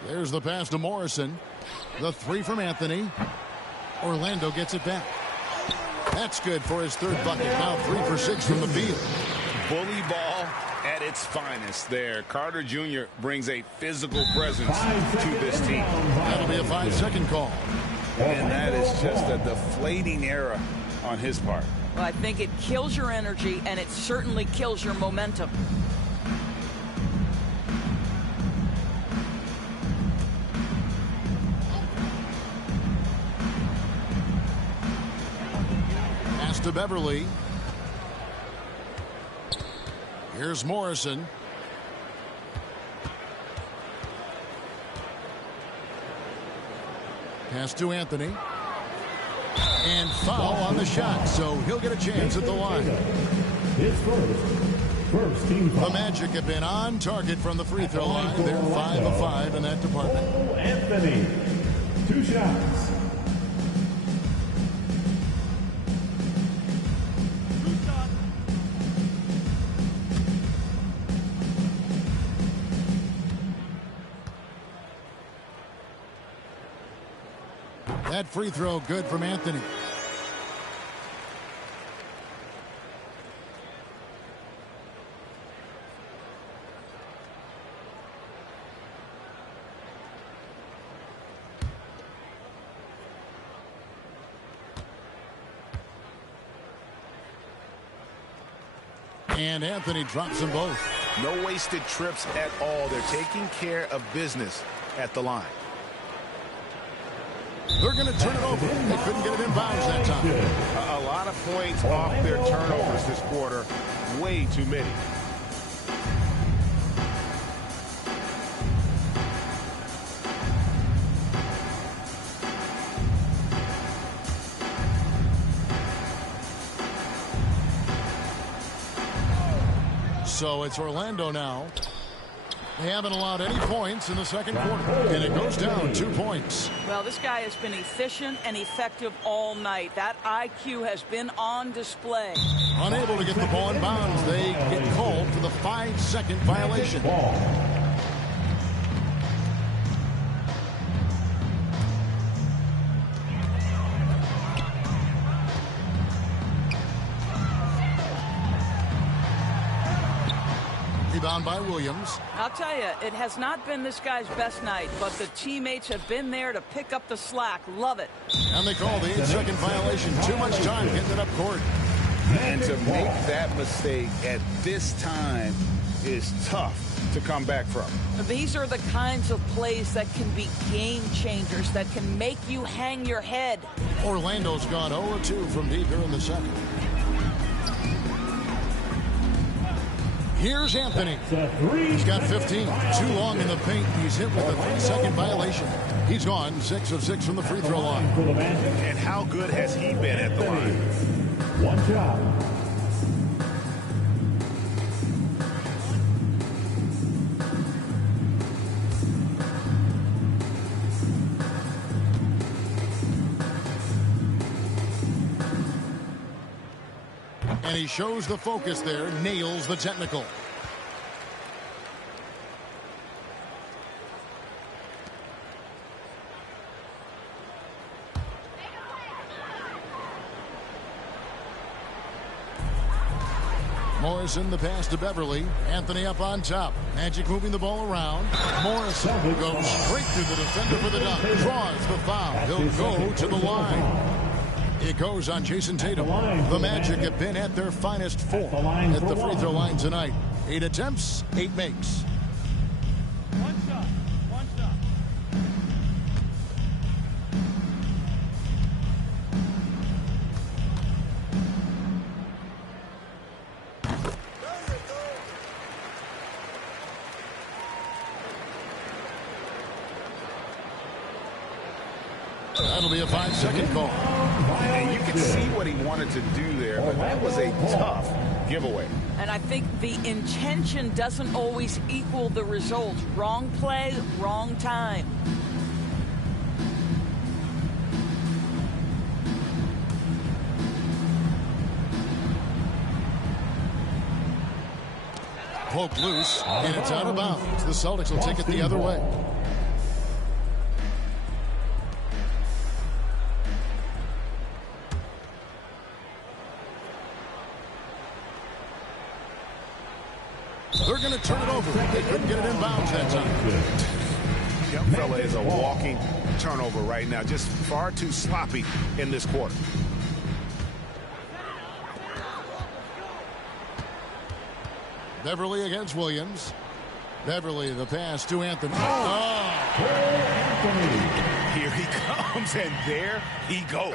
There's the pass to Morrison. The 3 from Anthony. Orlando gets it back. That's good for his 3rd bucket. Now 3 for 6 from the field. Bully ball at its finest there. Carter Jr. brings a physical presence to this team. That'll be a 5-second call. And that is just a deflating error on his part. Well, I think it kills your energy, and it certainly kills your momentum. Pass to Beverly. Here's Morrison. Pass to Anthony. And foul on the shot, so he'll get a chance at the line. The Magic have been on target from the free throw line. They're 5 of 5 in that department. Anthony, 2 shots. That free throw good from Anthony. And Anthony drops them both. No wasted trips at all. They're taking care of business at the line. They're going to turn it over. They couldn't get it in bounds that time. A lot of points off their turnovers this quarter. Way too many. So it's Orlando now. They haven't allowed any points in the second quarter, and it goes down 2 points. Well, this guy has been efficient and effective all night. That IQ has been on display. Unable to get the ball in bounds, they get called for the 5-second violation. Rebound by Williams. I'll tell you, it has not been this guy's best night, but the teammates have been there to pick up the slack. Love it. And they call the 8-second violation. Too much time getting it up court. And to make that mistake at this time is tough to come back from. These are the kinds of plays that can be game changers, that can make you hang your head. Orlando's gone 0-2 from deep here in the second. Here's Anthony. He's got 15. Too long in the paint. He's hit with a 3-second violation. He's gone 6 of 6 from the free throw line. And how good has he been at the line? One shot. And he shows the focus there, nails the technical. Morrison, the pass to Beverly. Anthony up on top. Magic moving the ball around. Morrison goes straight to the defender for the dunk. Draws the foul. He'll go to the line. It goes on Jason Tatum. The Magic have been at their finest 4 at the free throw line tonight. 8 attempts, 8 makes. One shot. One shot. That'll be a 5-second call. And you can see what he wanted to do there, but that was a tough giveaway. And I think the intention doesn't always equal the result. Wrong play, wrong time. Poked loose, and it's out of bounds. The Celtics will take it the other way. They're going to turn it over. They couldn't get it in bounds that time. Young fella is a walking turnover right now. Just far too sloppy in this quarter. Beverly against Williams. Beverly, the pass to Anthony. Here he comes, and there he goes.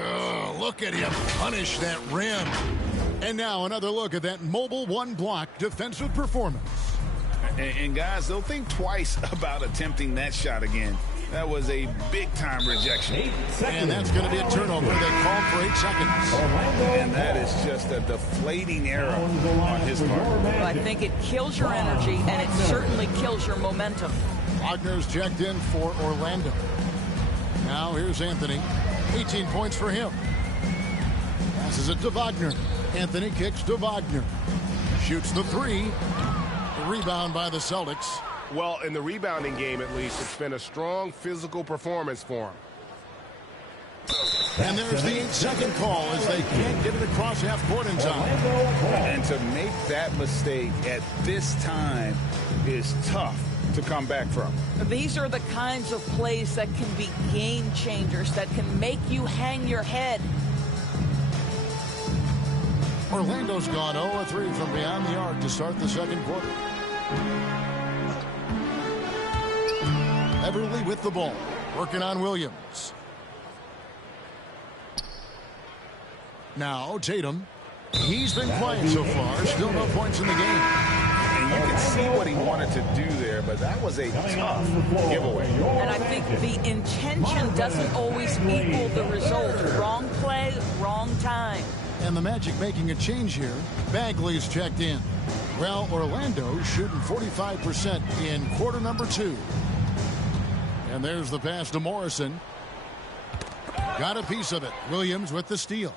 Look at him punish that rim. And now another look at that mobile one-block defensive performance. And guys, they'll think twice about attempting that shot again. That was a big-time rejection. And that's going to be a turnover. They called for 8 seconds. And that is just a deflating error on his part. Well, I think it kills your energy, and it certainly kills your momentum. Wagner's checked in for Orlando. Now here's Anthony. 18 points for him. Passes it to Wagner. Anthony kicks to Wagner. Shoots the 3. The rebound by the Celtics. Well, in the rebounding game, at least, it's been a strong physical performance for him. And there's the 8-second call as they can't get it across half court in time. And to make that mistake at this time is tough to come back from. These are the kinds of plays that can be game changers, that can make you hang your head. Orlando's gone 0-3 from beyond the arc to start the second quarter. Beverly with the ball, working on Williams. Now Tatum. He's been quiet so far. Still no points in the game. And you can see what he wanted to do there, but that was a tough giveaway. And I think the intention doesn't always equal the result. Wrong play, wrong time. And the Magic making a change here. Bagley's checked in. Well, Orlando shooting 45% in quarter number 2. And there's the pass to Morrison. Got a piece of it. Williams with the steal.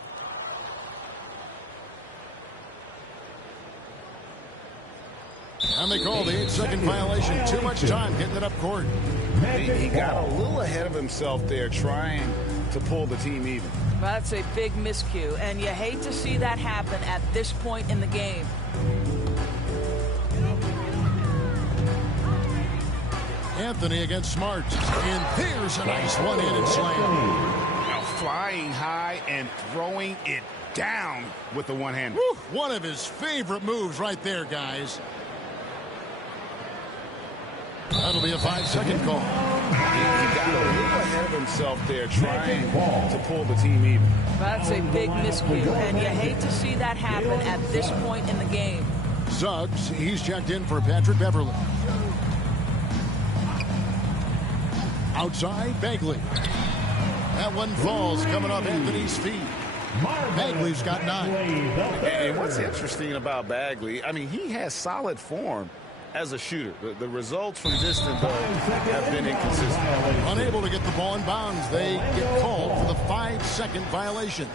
And they call the 8-second violation. Too much time getting it up court. He got a little ahead of himself there trying to pull the team even. That's a big miscue, and you hate to see that happen at this point in the game. Anthony against Smart. And there's a nice one-handed slam. Now flying high and throwing it down with the one-hander. One of his favorite moves right there, guys. That'll be a 5-second call. He got a little ahead of himself there trying to pull the team even. That's a big miscue, and you hate to see that happen at this point in the game. Suggs, he's checked in for Patrick Beverly. Outside, Bagley. That one falls coming off Anthony's feet. Bagley's got 9. And what's interesting about Bagley, I mean, he has solid form as a shooter. The results from distance, though, have been inconsistent. Unable to get the ball in bounds, they get called for the 5-second violation.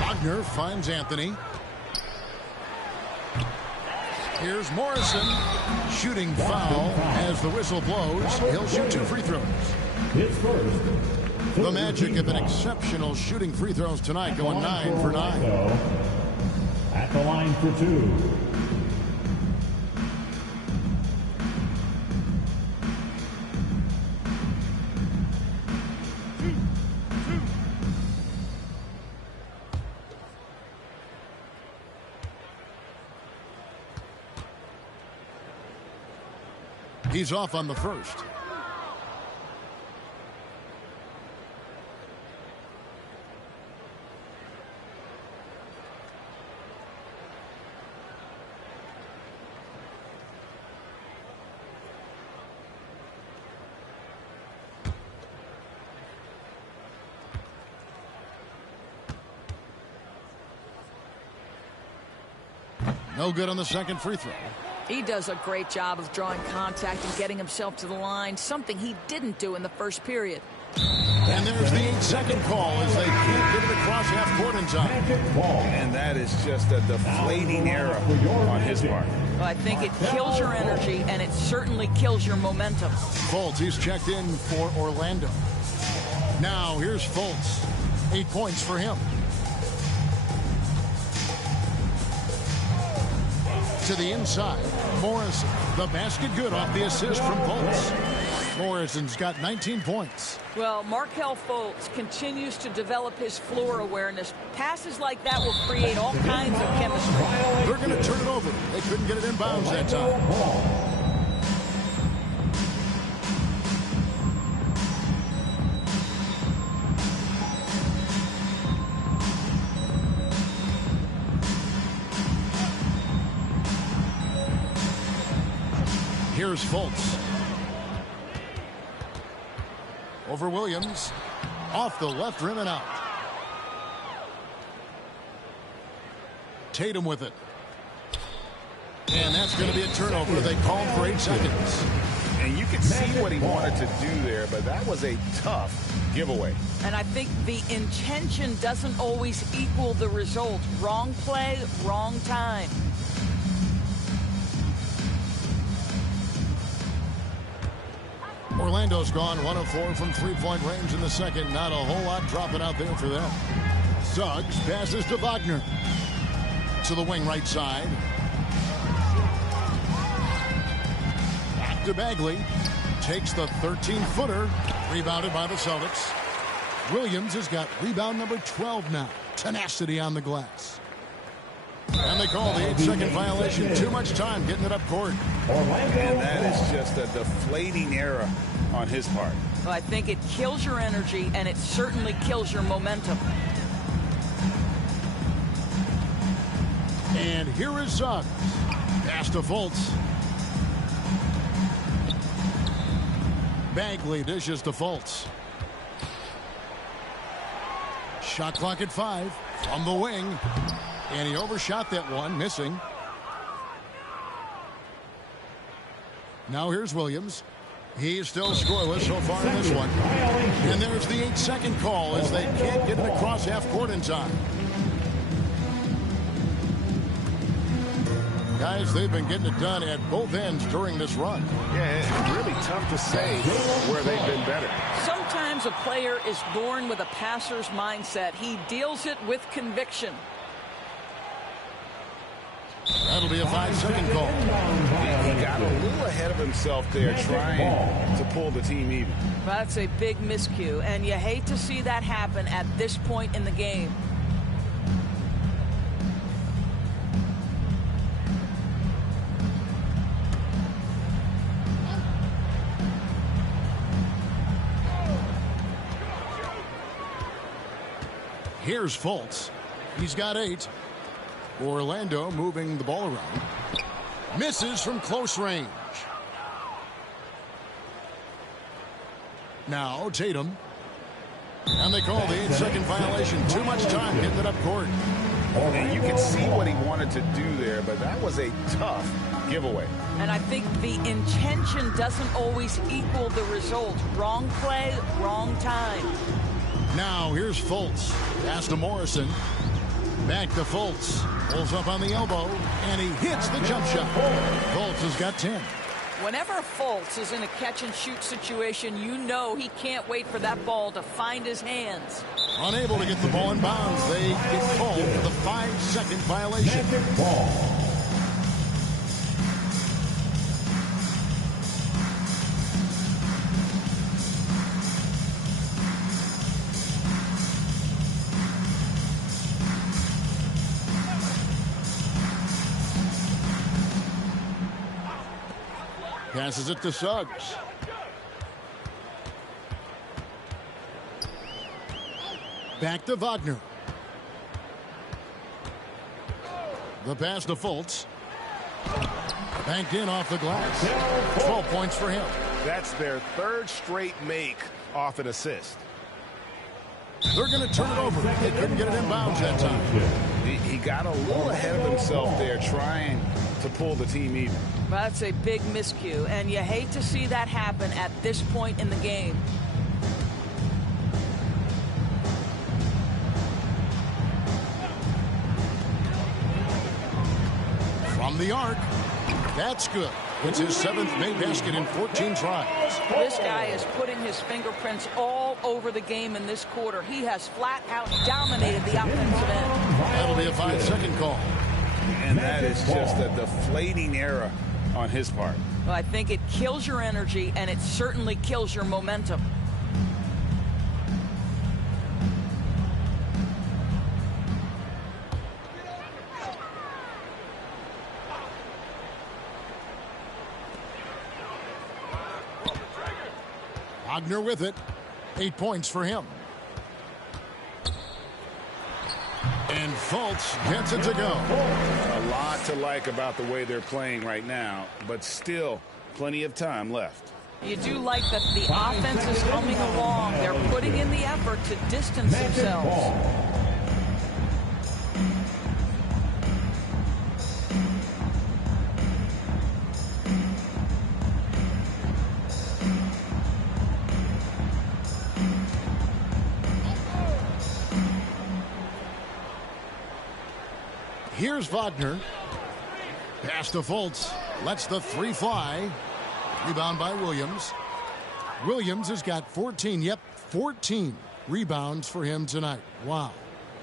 Wagner finds Anthony. Here's Morrison. Shooting foul as the whistle blows. He'll shoot 2 free throws. The Magic have been exceptional shooting free throws tonight, going 9 for 9. At the line for 2. He's off on the first. No good on the second free throw. He does a great job of drawing contact and getting himself to the line, something he didn't do in the first period. And there's the 8-second call as they can't get it across half court in time. And that is just a deflating error on his part. Well, I think it kills your energy, and it certainly kills your momentum. Fultz, he's checked in for Orlando. Now here's Fultz. 8 points for him. To the inside, Morrison. The basket good off the assist from Fultz. Morrison's got 19 points. Well, Markelle Fultz continues to develop his floor awareness. Passes like that will create all kinds of chemistry. They're going to turn it over. They couldn't get it in bounds that time. Here's Fultz. Over Williams. Off the left rim and out. Tatum with it. And that's going to be a turnover. They called for 8 seconds. And you can see what he wanted to do there, but that was a tough giveaway. And I think the intention doesn't always equal the result. Wrong play, wrong time. Orlando's gone 1 of 4 from three-point range in the second. Not a whole lot dropping out there for them. Suggs passes to Wagner. To the wing right side. Back to Bagley. Takes the 13-footer. Rebounded by the Celtics. Williams has got rebound number 12 now. Tenacity on the glass. And they call the 8-second violation. Too much time getting it up court. And that is just a deflating error on his part. Well, I think it kills your energy, and it certainly kills your momentum. And here is Suggs. Pass to Fultz. Bagley dishes to Fultz. Shot clock at 5 from the wing. And he overshot that one, missing. Now here's Williams. He's still scoreless so far in this one. And there's the 8-second call as they can't get it across half court in time. Guys, they've been getting it done at both ends during this run. Yeah, it's really tough to say where they've been better. Sometimes a player is born with a passer's mindset. He deals it with conviction. That'll be a 5-second call. He got a little ahead of himself there trying to pull the team even. That's a big miscue, and you hate to see that happen at this point in the game. Here's Fultz. He's got 8. Orlando moving the ball around. Misses from close range. Now Tatum. And they call the 8-second violation. Too much time getting it up court. And you can see what he wanted to do there, but that was a tough giveaway. And I think the intention doesn't always equal the result. Wrong play, wrong time. Now here's Fultz. Pass to Morrison. Back to Fultz. Pulls up on the elbow, and he hits the jump shot. Fultz has got 10. Whenever Fultz is in a catch-and-shoot situation, you know he can't wait for that ball to find his hands. Unable to get the ball in bounds, they get called for the 5-second violation. Passes it to Suggs. Back to Wagner. The pass to Fultz. Banked in off the glass. 12 points for him. That's their 3rd straight make off an assist. They're going to turn it over. They couldn't get it in bounds that time. He got a little ahead of himself there trying to pull the team even. That's a big miscue, and you hate to see that happen at this point in the game. From the arc. That's good. It's his 7th made basket in 14 tries. This guy is putting his fingerprints all over the game in this quarter. He has flat out dominated the offensive end. That'll be a 5-second call. And that is just a deflating error on his part. Well, I think it kills your energy, and it certainly kills your momentum. Wagner with it. 8 points for him. And Fultz gets it to go. A lot to like about the way they're playing right now, but still plenty of time left. You do like that the offense is coming along. They're putting in the effort to distance themselves. Here's Wagner. Pass to Fultz. Lets the 3 fly. Rebound by Williams. Williams has got 14. Yep, 14 rebounds for him tonight. Wow.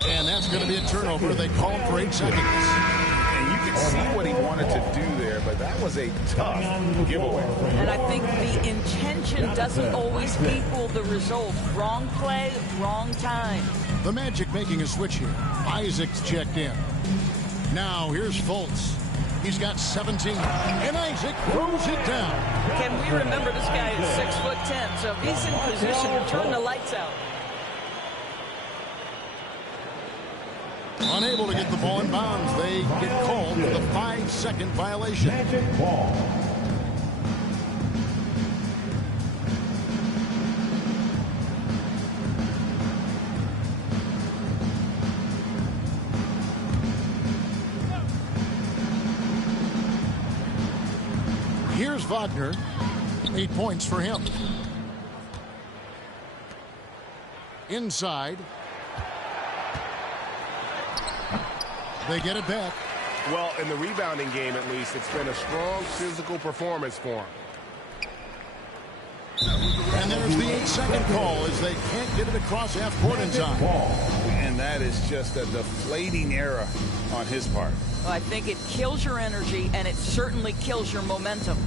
And that's going to be a turnover. They call him for 8 seconds. And you can see what he wanted to do there, but that was a tough giveaway. And I think the intention doesn't always equal the result. Wrong play, wrong time. The Magic making a switch here. Isaac's checked in. Now here's Fultz. He's got 17. And Isaac throws it down. Can we remember this guy is 6'10", so if he's in position to turn the lights out. Unable to get the ball in bounds. They get called for the 5-second violation. Magic ball. Here's Wagner. 8 points for him. Inside. They get it back. Well, in the rebounding game, at least, it's been a strong physical performance for him. And there's the 8-second call as they can't get it across half court in time. And that is just a deflating error on his part. Well, I think it kills your energy, and it certainly kills your momentum.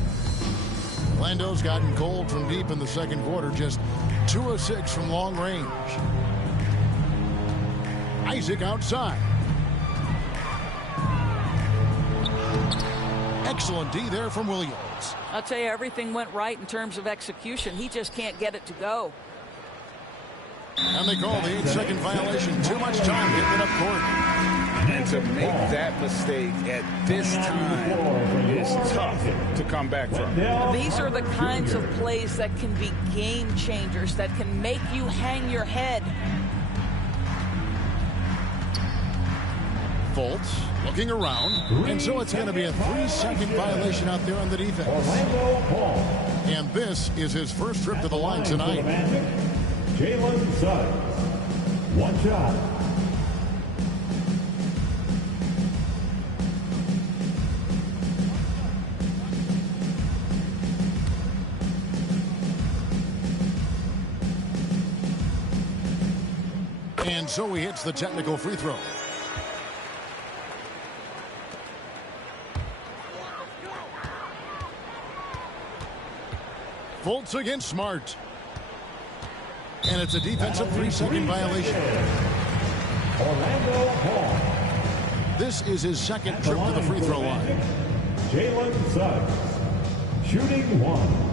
Orlando's gotten cold from deep in the second quarter, just 2 of 6 from long range. Isaac outside. Excellent D there from Williams. I'll tell you, everything went right in terms of execution. He just can't get it to go. And they call the 8-second violation. Too much time getting it up court. And to make that mistake at this time is tough to come back from. These are the kinds of plays that can be game changers, that can make you hang your head. Fultz looking around, and so it's going to be a 3-second violation out there on the defense. And this is his first trip to the line tonight. Jalen Suggs. 1 shot. And so he hits the technical free throw. Fultz against Smart. And it's a defensive 3-second violation. Orlando Hall. This is his second trip to the free throw line. Jalen Suggs. Shooting 1.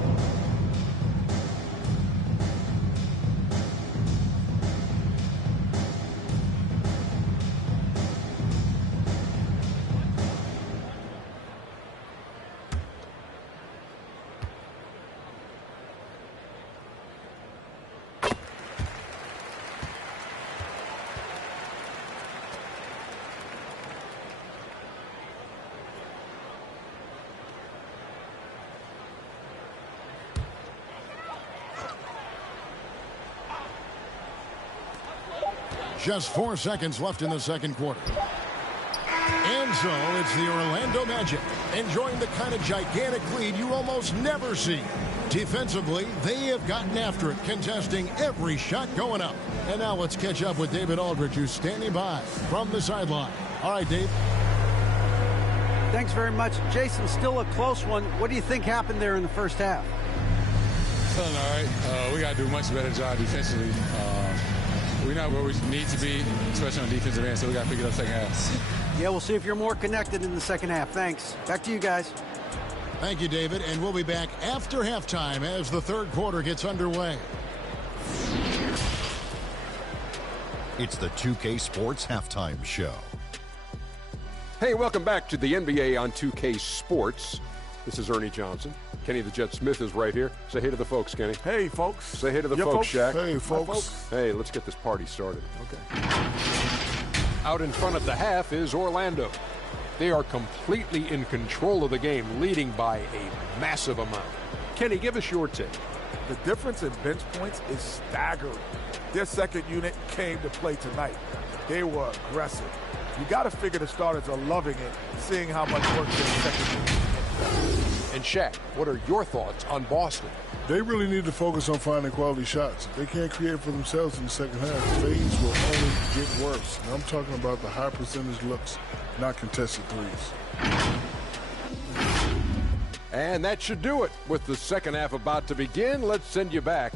Just 4 seconds left in the second quarter. And so it's the Orlando Magic enjoying the kind of gigantic lead you almost never see. Defensively, they have gotten after it, contesting every shot going up. And now let's catch up with David Aldridge, who's standing by from the sideline. All right, Dave. Thanks very much. Jason, still a close one. What do you think happened there in the first half? Feeling all right. We got to do a much better job defensively. We're not where we need to be, especially on the defensive end, so we got to pick it up second half. Yeah, we'll see if you're more connected in the second half. Thanks. Back to you guys. Thank you, David. And we'll be back after halftime as the third quarter gets underway. It's the 2K Sports Halftime Show. Hey, welcome back to the NBA on 2K Sports. This is Ernie Johnson. Kenny the Jet Smith is right here. Say hey to the folks, Kenny. Hey, folks. Say hey to the folks, Shaq. Hey, folks. Hey, let's get this party started. Okay. Out in front at the half is Orlando. They are completely in control of the game, leading by a massive amount. Kenny, give us your take. The difference in bench points is staggering. Their second unit came to play tonight. They were aggressive. You got to figure the starters are loving it, seeing how much work their second unit. And Shaq, what are your thoughts on Boston? They really need to focus on finding quality shots. If they can't create for themselves in the second half, fades will only get worse. And I'm talking about the high percentage looks, not contested threes. And that should do it. With the second half about to begin, let's send you back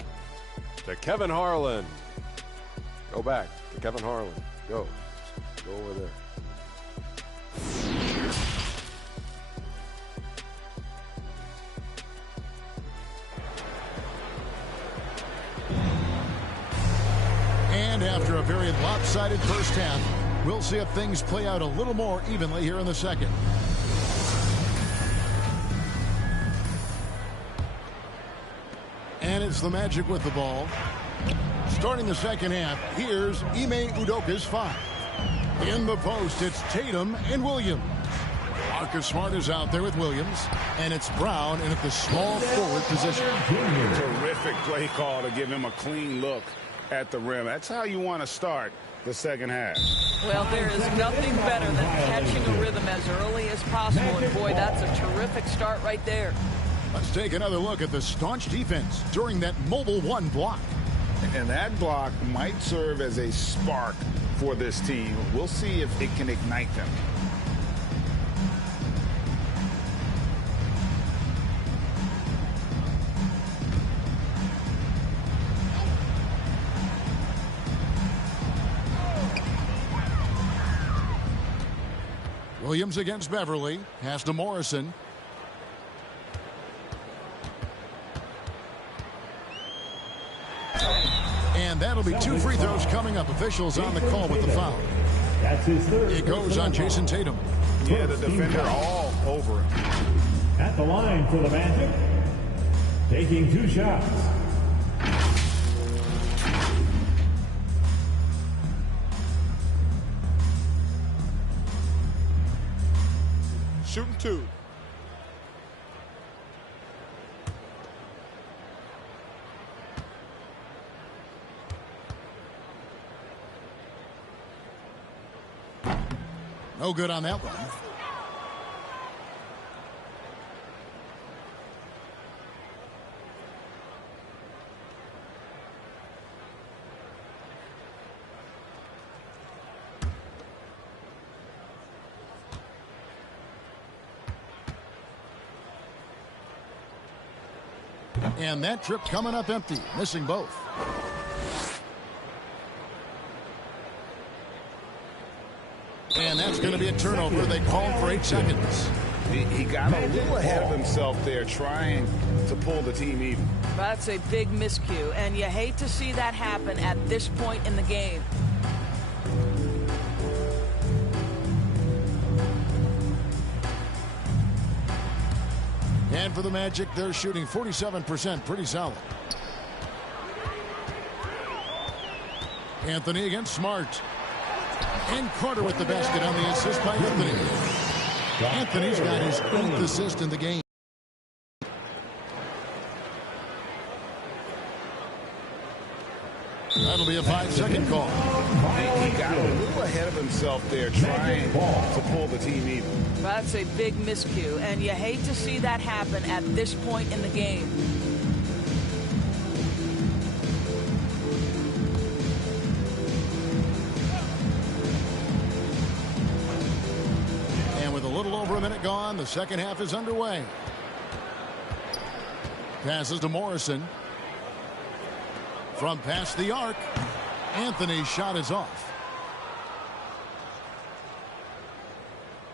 to Kevin Harlan. Go back to Kevin Harlan. Go over there. And after a very lopsided first half, we'll see if things play out a little more evenly here in the second. And it's the Magic with the ball. Starting the second half, here's Ime Udoka's 5. In the post, it's Tatum and Williams. Marcus Smart is out there with Williams, and it's Brown in at the small forward position. Terrific play call to give him a clean look at the rim. That's how you want to start the second half. Well, there is nothing better than catching a rhythm as early as possible. And boy, that's a terrific start right there. Let's take another look at the staunch defense during that Mobile 1 block. And that block might serve as a spark for this team. We'll see if it can ignite them. Williams against Beverly. Pass to Morrison. And that'll be 2 free throws coming up. Officials on the call with the foul. That's his third. It goes on Jason Tatum. Yeah, the defender all over him. At the line for the Magic. Taking 2 shots. Shooting 2. No good on that one. And that trip coming up empty, missing both. And that's going to be a turnover. They called for 8 seconds. He got a little ahead of himself there, trying to pull the team even. That's a big miscue, and you hate to see that happen at this point in the game. And for the Magic, they're shooting 47%, pretty solid. Anthony against Smart. And Carter with the basket on the assist by Anthony. Anthony's got his 8th assist in the game. That'll be a 5-second call. He got a little ahead of himself there, trying to pull the team even. That's a big miscue, and you hate to see that happen at this point in the game. And with a little over a minute gone, the second half is underway. Passes to Morrison. From past the arc, Anthony's shot is off.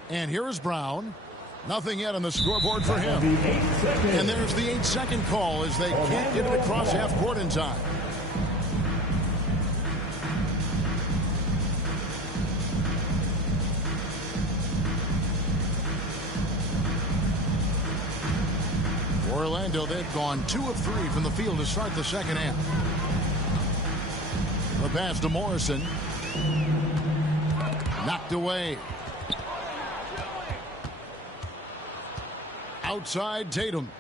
And here is Brown. Nothing yet on the scoreboard for him. And there's the 8-second call as they can't get it across half court in time. For Orlando, they've gone 2 of 3 from the field to start the second half. The pass to Morrison. Knocked away. Outside Tatum.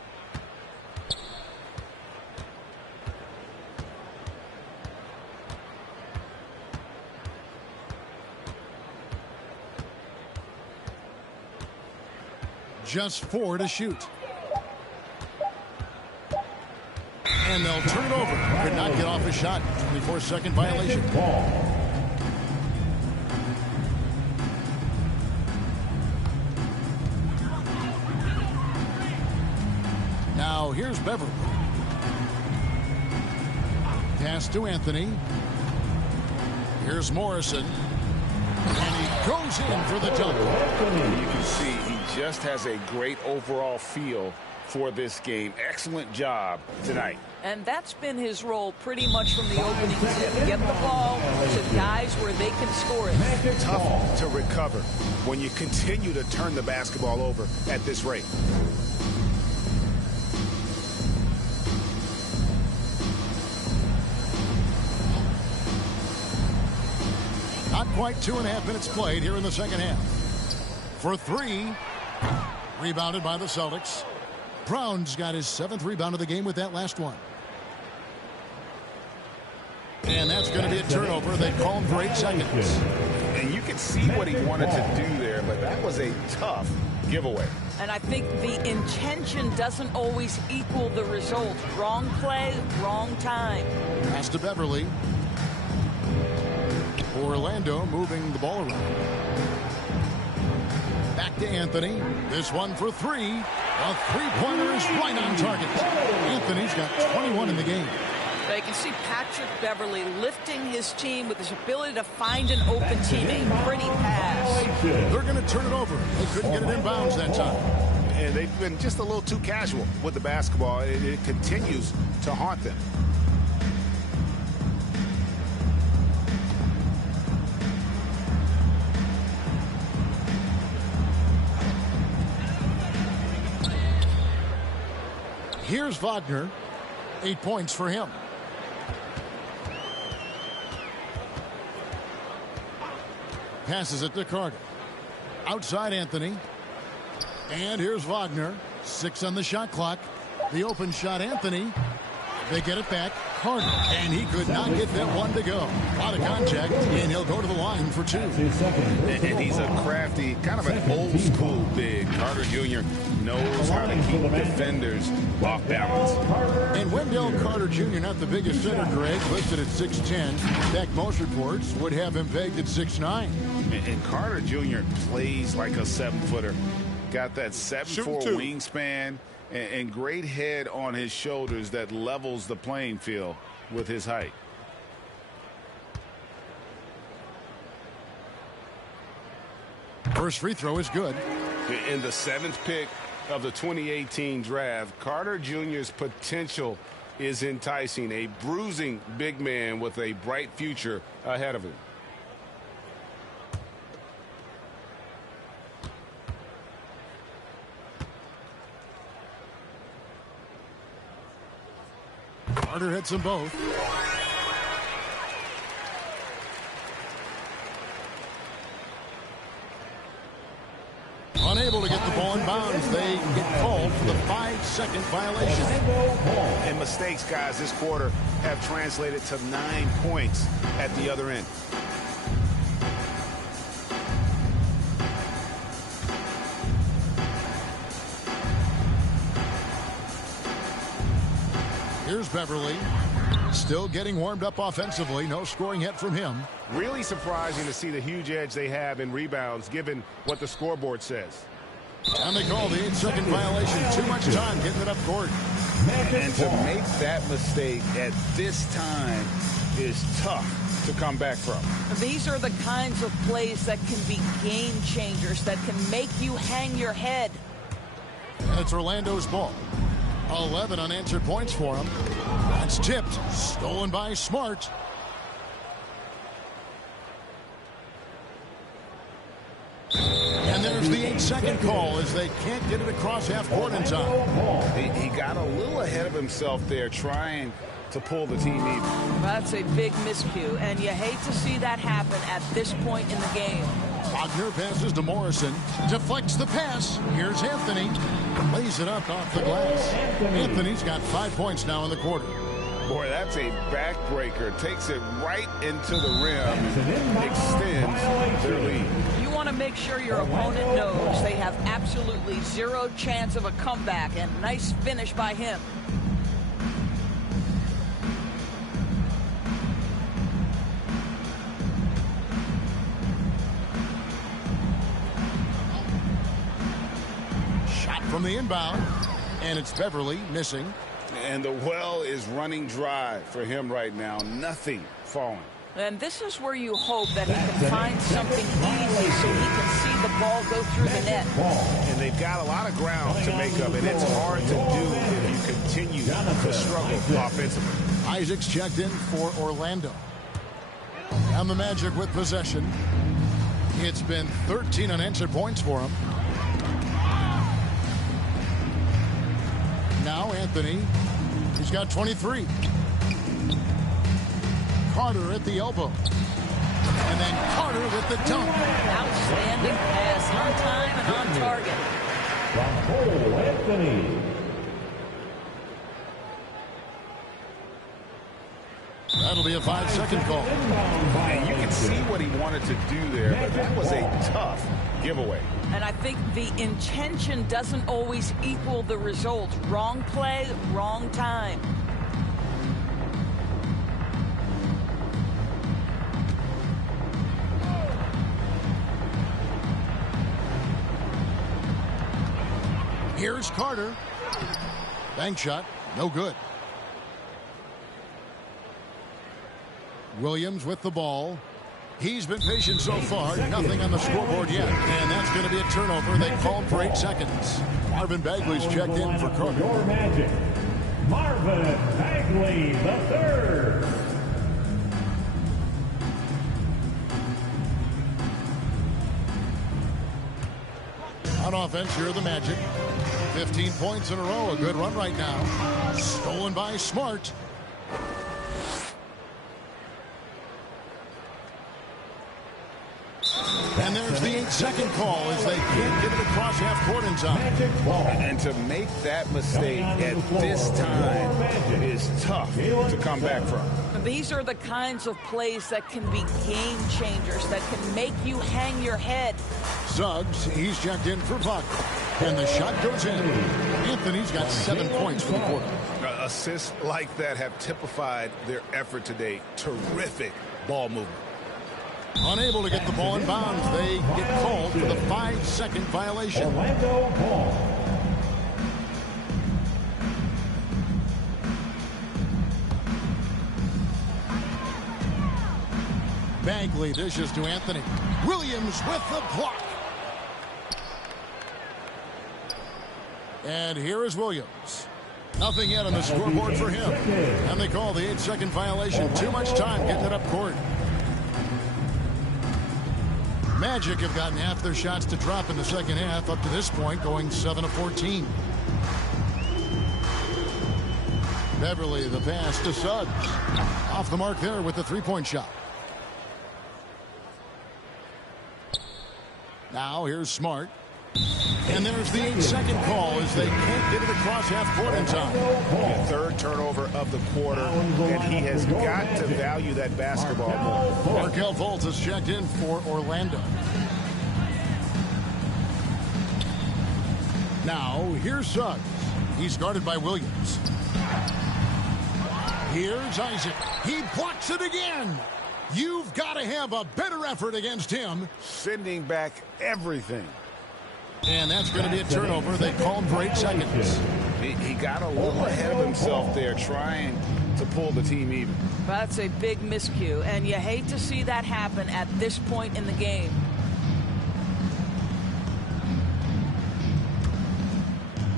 Just 4 to shoot. And they'll turn it over. Could not get off a shot. 24-second violation. Now here's Beverly. Pass to Anthony. Here's Morrison. And he goes in for the dunk. You can see he just has a great overall feel for this game. Excellent job tonight. And that's been his role pretty much from the opening tip. Get the ball to guys where they can score it. Tough to recover when you continue to turn the basketball over at this rate. Not quite 2.5 minutes played here in the second half. For 3. Rebounded by the Celtics. Brown's got his 7th rebound of the game with that last one. And that's going to be a turnover. They call him for 8 seconds. And you can see what he wanted to do there, but that was a tough giveaway. And I think the intention doesn't always equal the result. Wrong play, wrong time. Pass to Beverly. Orlando moving the ball around. Back to Anthony. This one for 3. A three-pointer is right on target. Anthony's got 21 in the game. They can see Patrick Beverly lifting his team with his ability to find an open teammate. Pretty pass. They're going to turn it over. They couldn't get it in bounds that time. And they've been just a little too casual with the basketball. It continues to haunt them. Here's Wagner. 8 points for him. Passes it to Carter. Outside Anthony. And here's Wagner. 6 on the shot clock. The open shot, Anthony. They get it back. Carter. And he could not get that one to go. Out of contact, and he'll go to the line for 2. And he's a crafty, kind of an old school big. Carter Jr. knows how to keep defenders off balance. And Wendell Carter Jr., not the biggest center, Greg, listed at 6'10". In fact, most reports would have him pegged at 6'9". And Carter Jr. plays like a 7-footer. Got that 7'4" wingspan and great head on his shoulders that levels the playing field with his height. First free throw is good. In the 7th pick of the 2018 draft, Carter Jr.'s potential is enticing. A bruising big man with a bright future ahead of him. Carter hits them both. Unable to get the ball in bounds. They get called for the 5-second violation. And mistakes, guys, this quarter have translated to 9 points at the other end. Here's Beverly. Still getting warmed up offensively. No scoring yet from him. Really surprising to see the huge edge they have in rebounds, given what the scoreboard says. And they call the 8-second violation. Too much time getting it up court. And to make that mistake at this time is tough to come back from. These are the kinds of plays that can be game changers, that can make you hang your head. And it's Orlando's ball. 11 unanswered points for him. That's tipped. Stolen by Smart. And there's the 8-second call as they can't get it across half court in time. He got a little ahead of himself there trying to pull the team even. That's a big miscue, and you hate to see that happen at this point in the game. Wagner passes to Morrison. Deflects the pass. Here's Anthony. Lays it up off the glass. Anthony's got 5 points now in the quarter. Boy, that's a backbreaker. Takes it right into the rim. Extends their lead. You want to make sure your opponent knows they have absolutely zero chance of a comeback, and nice finish by him. From the inbound, and it's Beverly missing. And the well is running dry for him right now. Nothing falling. And this is where you hope that he can find something easy so he can see the ball go through the net. And they've got a lot of ground to make up, and it's hard to do if you continue to struggle offensively. Isaac's checked in for Orlando. And the Magic with possession. It's been 13 unanswered points for him. Now Anthony, he's got 23. Carter at the elbow. And then Carter with the dunk. Outstanding pass, on time and on target. From Cole Anthony. That'll be a 5-second call. And you can see what he wanted to do there, but that was a tough giveaway. And I think the intention doesn't always equal the result. Wrong play, wrong time. Here's Carter. Bank shot, no good. Williams with the ball. He's been patient so far. Nothing on the scoreboard yet. And that's going to be a turnover. They called for 8 seconds. Marvin Bagley's checked in for Carter. Your Magic, Marvin Bagley III. On offense, here are the Magic. 15 points in a row. A good run right now. Stolen by Smart. And there's the 8-second call as they can't get it across half court in time. And to make that mistake at this time is tough to come back from. These are the kinds of plays that can be game changers, that can make you hang your head. Suggs, he's checked in for Wagner. And the shot goes in. Anthony's got 7 points for the quarter. Assists like that have typified their effort today. Terrific ball movement. Unable to get the ball in bounds. They get called for the 5-second violation. Orlando Ball. Bagley dishes to Anthony. Williams with the block. And here is Williams. Nothing yet on the scoreboard for him. And they call the 8-second violation. Too much time getting it up court. Magic have gotten half their shots to drop in the second half up to this point, going 7 of 14. Beverly, the pass to Suggs. Off the mark there with the 3-point shot. Now here's Smart. And there's the 8-second call as they can't get it across half court in time. The third turnover of the quarter, and he has got to value that basketball more. Markel Fultz has checked in for Orlando. Now here's Suggs. He's guarded by Williams. Here's Isaac. He blocks it again. You've got to have a better effort against him. Sending back everything. And that's going to be a turnover. They called for 8 seconds. He got a little ahead of himself there, trying to pull the team even. That's a big miscue, and you hate to see that happen at this point in the game.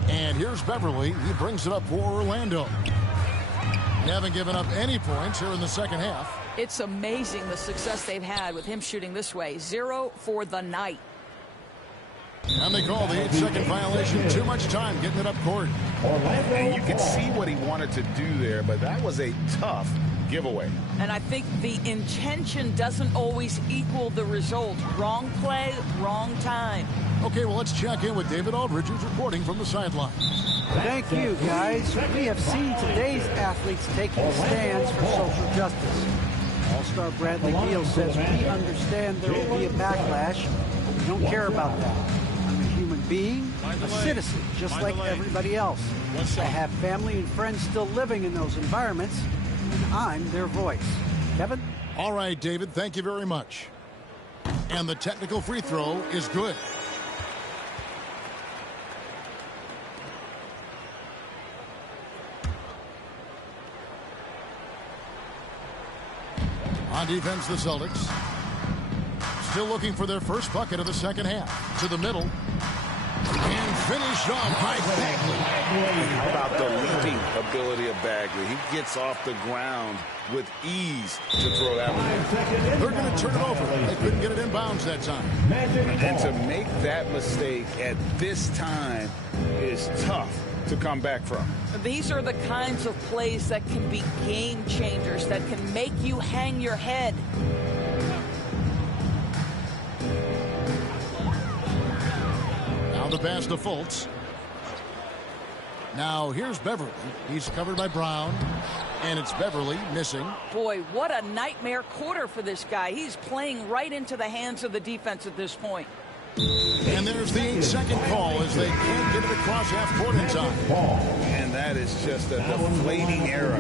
And here's Beverly. He brings it up for Orlando. They haven't given up any points here in the second half. It's amazing the success they've had with him shooting this way. 0 for the night. And they call the 8-second violation. Too much time getting it up court. And you can see what he wanted to do there, but that was a tough giveaway. And I think the intention doesn't always equal the result. Wrong play, wrong time. Okay, well, let's check in with David Aldridge, who's reporting from the sideline. Thank you, guys. We have seen today's athletes taking stands for social justice. All-star Bradley Beal says, we understand there will be a backlash, but we don't care about that. I'm a human being, a citizen, just like everybody else. I have family and friends still living in those environments, and I'm their voice. Kevin? All right, David, thank you very much. And the technical free throw is good. On defense, the Celtics still looking for their first bucket of the second half. To the middle. And finished off by Bagley. How about the leaping ability of Bagley? He gets off the ground with ease to throw that one. They're going to turn it over. They couldn't get it in bounds that time. And to make that mistake at this time is tough to come back from. These are the kinds of plays that can be game changers, that can make you hang your head. Now the pass to Fultz. Now here's Beverly. He's covered by Brown. And it's Beverly missing. Boy, what a nightmare quarter for this guy. He's playing right into the hands of the defense at this point. And there's the 8-second call as they can't get it across half court in time. And that is just a deflating error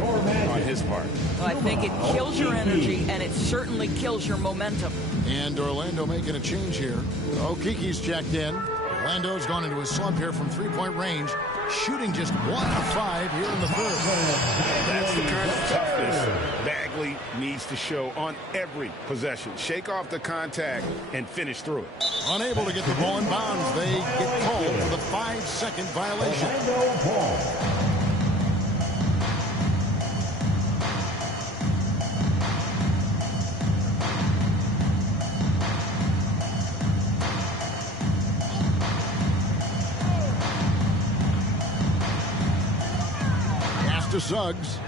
on his part. Well, I think it kills your energy, and it certainly kills your momentum. And Orlando making a change here. Okiki's checked in. Orlando's gone into a slump here from three-point range, shooting just 1 of 5 here in the third. That's the kind of toughness Bagley needs to show on every possession. Shake off the contact and finish through it. Unable to get the ball in bounds, they get called for the 5-second violation. To Suggs.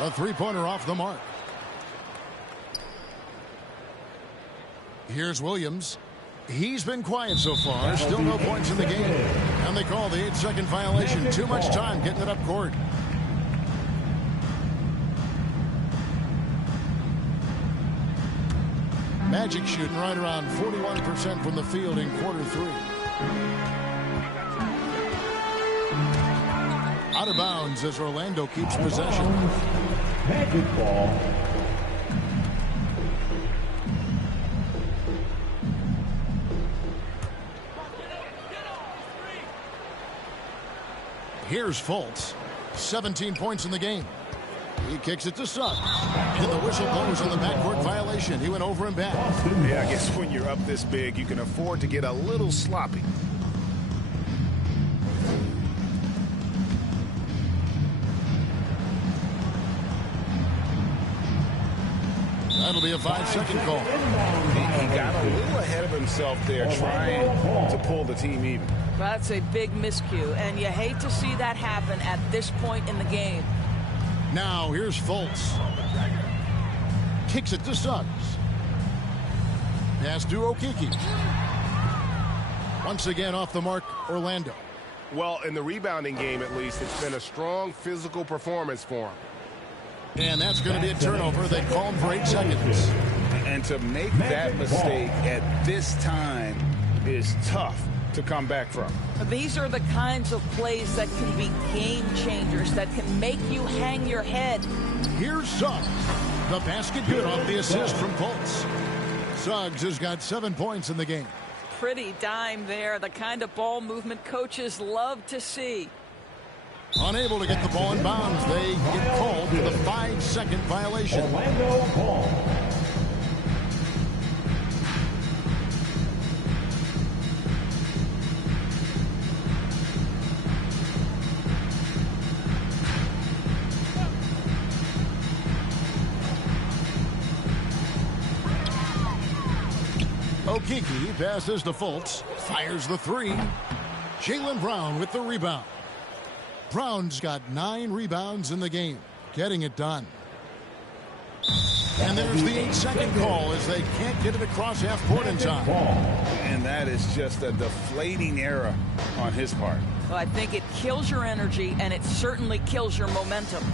A three-pointer off the mark. Here's Williams. He's been quiet so far. Still no points in the game. And they call the 8-second violation. Too much time getting it up court. Magic shooting right around 41% from the field in quarter 3. Out of bounds as Orlando keeps possession. Magic ball. Here's Fultz. 17 points in the game. He kicks it to Suggs. And the whistle blows on the backcourt violation. He went over and back. Yeah, I guess when you're up this big, you can afford to get a little sloppy. That'll be a 5-second call. He got a little ahead of himself there trying to pull the team even. That's a big miscue, and you hate to see that happen at this point in the game. Now here's Fultz. Kicks it to Suggs. Pass to Okiki. Once again off the mark, Orlando. Well, in the rebounding game at least, it's been a strong physical performance for him. And that's going to be a turnover. They call him for 8 seconds. And to make that mistake at this time is tough to come back from. These are the kinds of plays that can be game changers, that can make you hang your head. Here's Suggs. The basket good off the assist from Fultz. Suggs has got 7 points in the game. Pretty dime there, the kind of ball movement coaches love to see. Unable to get the ball in bounds, they get called for the 5-second violation. Orlando ball. Okiki passes to Fultz, fires the 3. Jaylen Brown with the rebound. Brown's got 9 rebounds in the game, getting it done. And there's the 8-second call as they can't get it across half court in time. And that is just a deflating error on his part. Well, I think it kills your energy, and it certainly kills your momentum.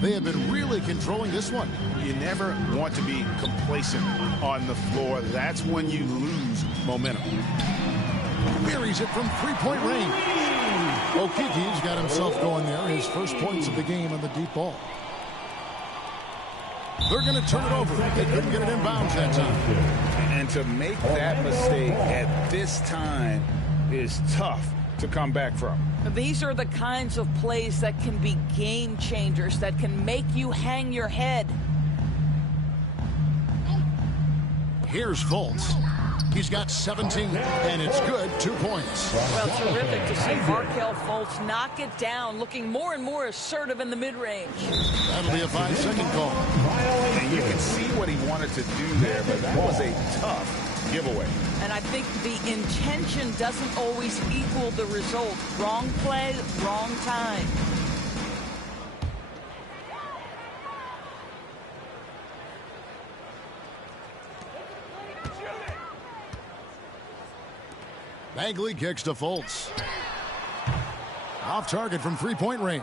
They have been really controlling this one. You never want to be complacent on the floor. That's when you lose momentum. Buries it from 3-point range. Okiki's got himself going there. His first points of the game on the deep ball. They're going to turn it over. They couldn't get it in bounds that time. And to make that mistake at this time is tough to come back from. These are the kinds of plays that can be game changers, that can make you hang your head. Here's Fultz. He's got 17, and it's good, 2 points. Well, terrific to see Markelle Fultz knock it down, looking more and more assertive in the mid-range. That'll be a 5-second call. And you can see what he wanted to do there, but that was a tough giveaway. And I think the intention doesn't always equal the result. Wrong play, wrong time. Bagley kicks to Fultz. Off target from three-point range.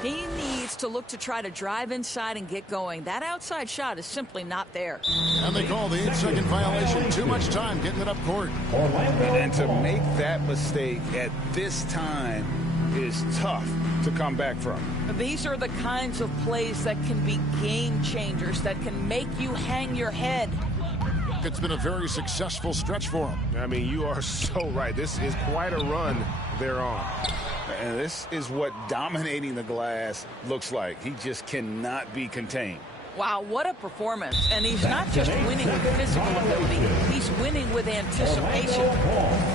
He needs to look to try to drive inside and get going. That outside shot is simply not there. And they call the 8-second violation. Too much time getting it up court. And to make that mistake at this time is tough to come back from. These are the kinds of plays that can be game changers, that can make you hang your head. It's been a very successful stretch for him. I mean, you are so right. This is quite a run they're on. And this is what dominating the glass looks like. He just cannot be contained. Wow, what a performance. And he's not just winning with physical ability, he's winning with anticipation.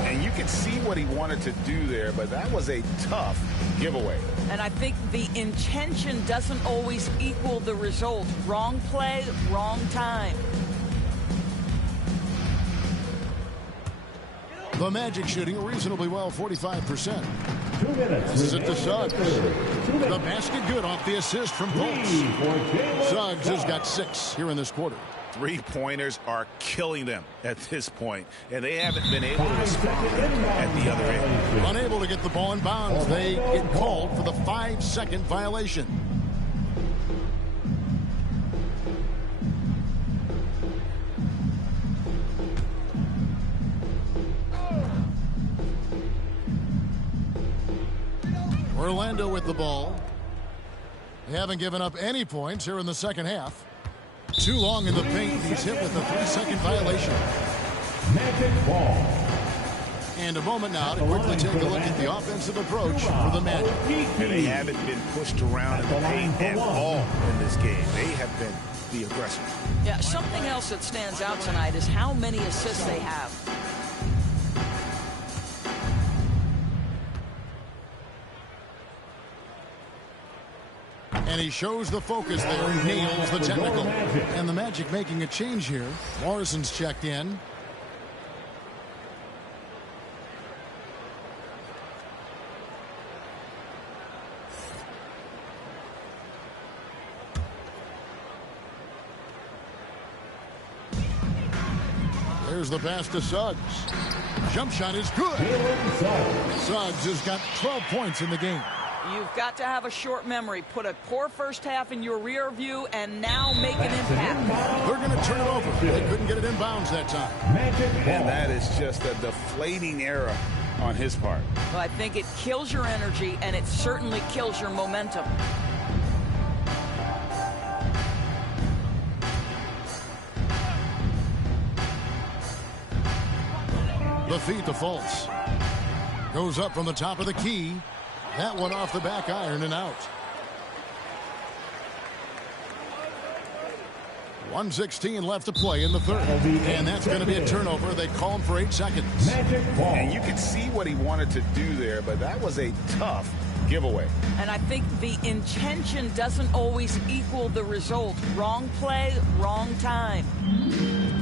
And you can see what he wanted to do there, but that was a tough giveaway. And I think the intention doesn't always equal the result. Wrong play, wrong time. The Magic shooting reasonably well, 45%. 2 minutes. This is it to Suggs. The basket good off the assist from Fultz. Suggs has got 6 here in this quarter. Three-pointers are killing them at this point, and they haven't been able to respond at the other end. Unable to get the ball in bounds, they get called for the 5-second violation. Orlando with the ball. They haven't given up any points here in the second half. Too long in the paint. He's hit with a 3-second violation. Magic ball. And a moment now to quickly take a look at the offensive approach for the Magic. And they haven't been pushed around in the paint at all in this game. They have been the aggressors. Yeah, something else that stands out tonight is how many assists they have. And he shows the focus there, nails the technical. And the Magic making a change here. Morrison's checked in. There's the pass to Suggs. Jump shot is good. Suggs has got 12 points in the game. You've got to have a short memory. Put a poor first half in your rear view and now make an impact. They're going to turn it over. They couldn't get it in bounds that time. And that is just a deflating error on his part. Well, I think it kills your energy, and it certainly kills your momentum. The feed to Fultz. Goes up from the top of the key. That one off the back iron and out. 1:16 left to play in the third. And that's going to be a turnover. They call him for 8 seconds. And you can see what he wanted to do there, but that was a tough giveaway. And I think the intention doesn't always equal the result. Wrong play, wrong time.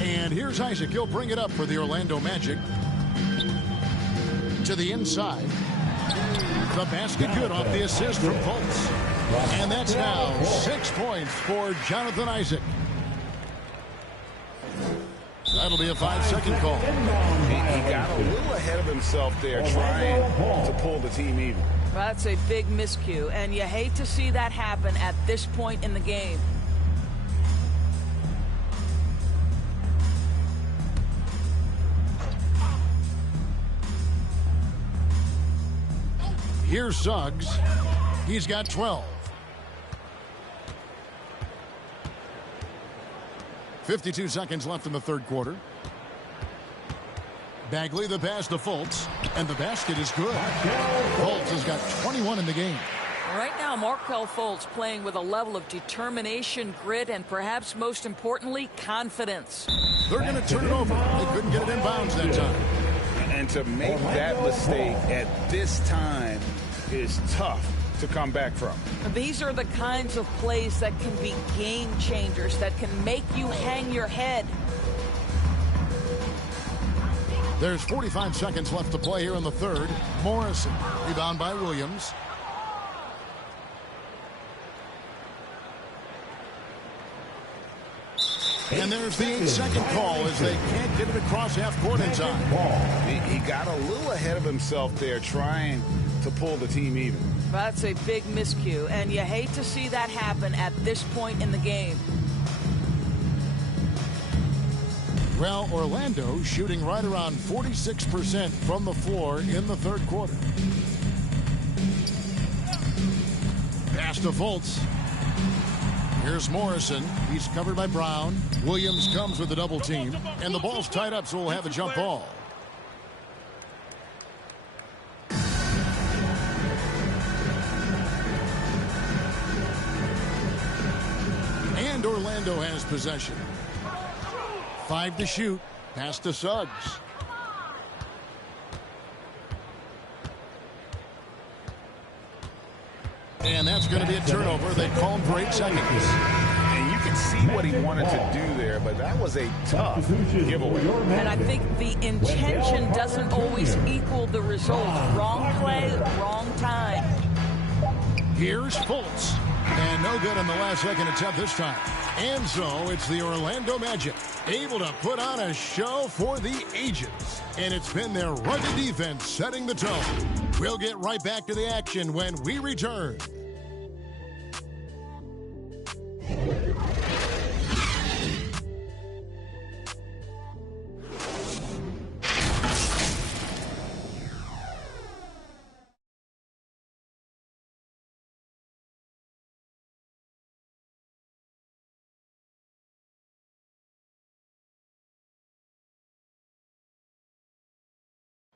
And here's Isaac. He'll bring it up for the Orlando Magic. To the inside. The basket good off the assist from Fultz. And that's now 6 points for Jonathan Isaac. That'll be a 5-second call. He got a little ahead of himself there trying to pull the team even. Well, that's a big miscue, and you hate to see that happen at this point in the game. Here's Suggs. He's got 12. 52 seconds left in the third quarter. Bagley, the pass to Fultz, and the basket is good. Fultz has got 21 in the game. Right now, Markelle Fultz playing with a level of determination, grit, and perhaps most importantly, confidence. They're going to turn it over. They couldn't get it in bounds that time. And to make that mistake at this time is tough to come back from. These are the kinds of plays that can be game changers, that can make you hang your head. There's 45 seconds left to play here in the third. Morrison, rebound by Williams. And there's the 8-second call as they can't get it across half court in time. He got a little ahead of himself there trying to pull the team even. That's a big miscue, and you hate to see that happen at this point in the game. Well, Orlando shooting right around 46% from the floor in the third quarter. Pass to Fultz. Here's Morrison. He's covered by Brown. Williams comes with the double team. And the ball's tied up, so we'll have a jump ball. And Orlando has possession. 5 to shoot. Pass to Suggs. And that's going to be a turnover. They called for 8 seconds. And you can see what he wanted to do there, but that was a tough giveaway. And I think the intention doesn't always equal the result. Wrong play, wrong time. Here's Fultz. And no good on the last second attempt this time. And so it's the Orlando Magic able to put on a show for the ages. And it's been their rugged defense setting the tone. We'll get right back to the action when we return.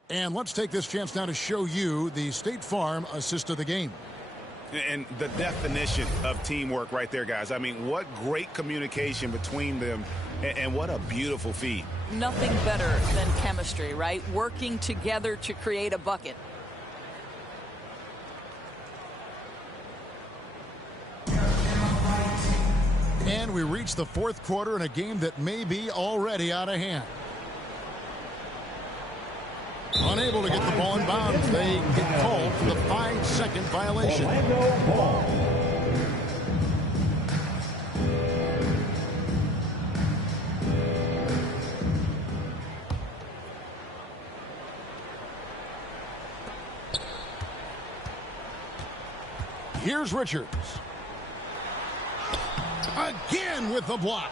And let's take this chance now to show you the State Farm assist of the game. And the definition of teamwork right there, guys. I mean, what great communication between them, and what a beautiful feed. Nothing better than chemistry, right? Working together to create a bucket. And we reach the fourth quarter in a game that may be already out of hand. Unable to get the ball in bounds. They get called for the 5-second violation. Here's Richards. Again with the block.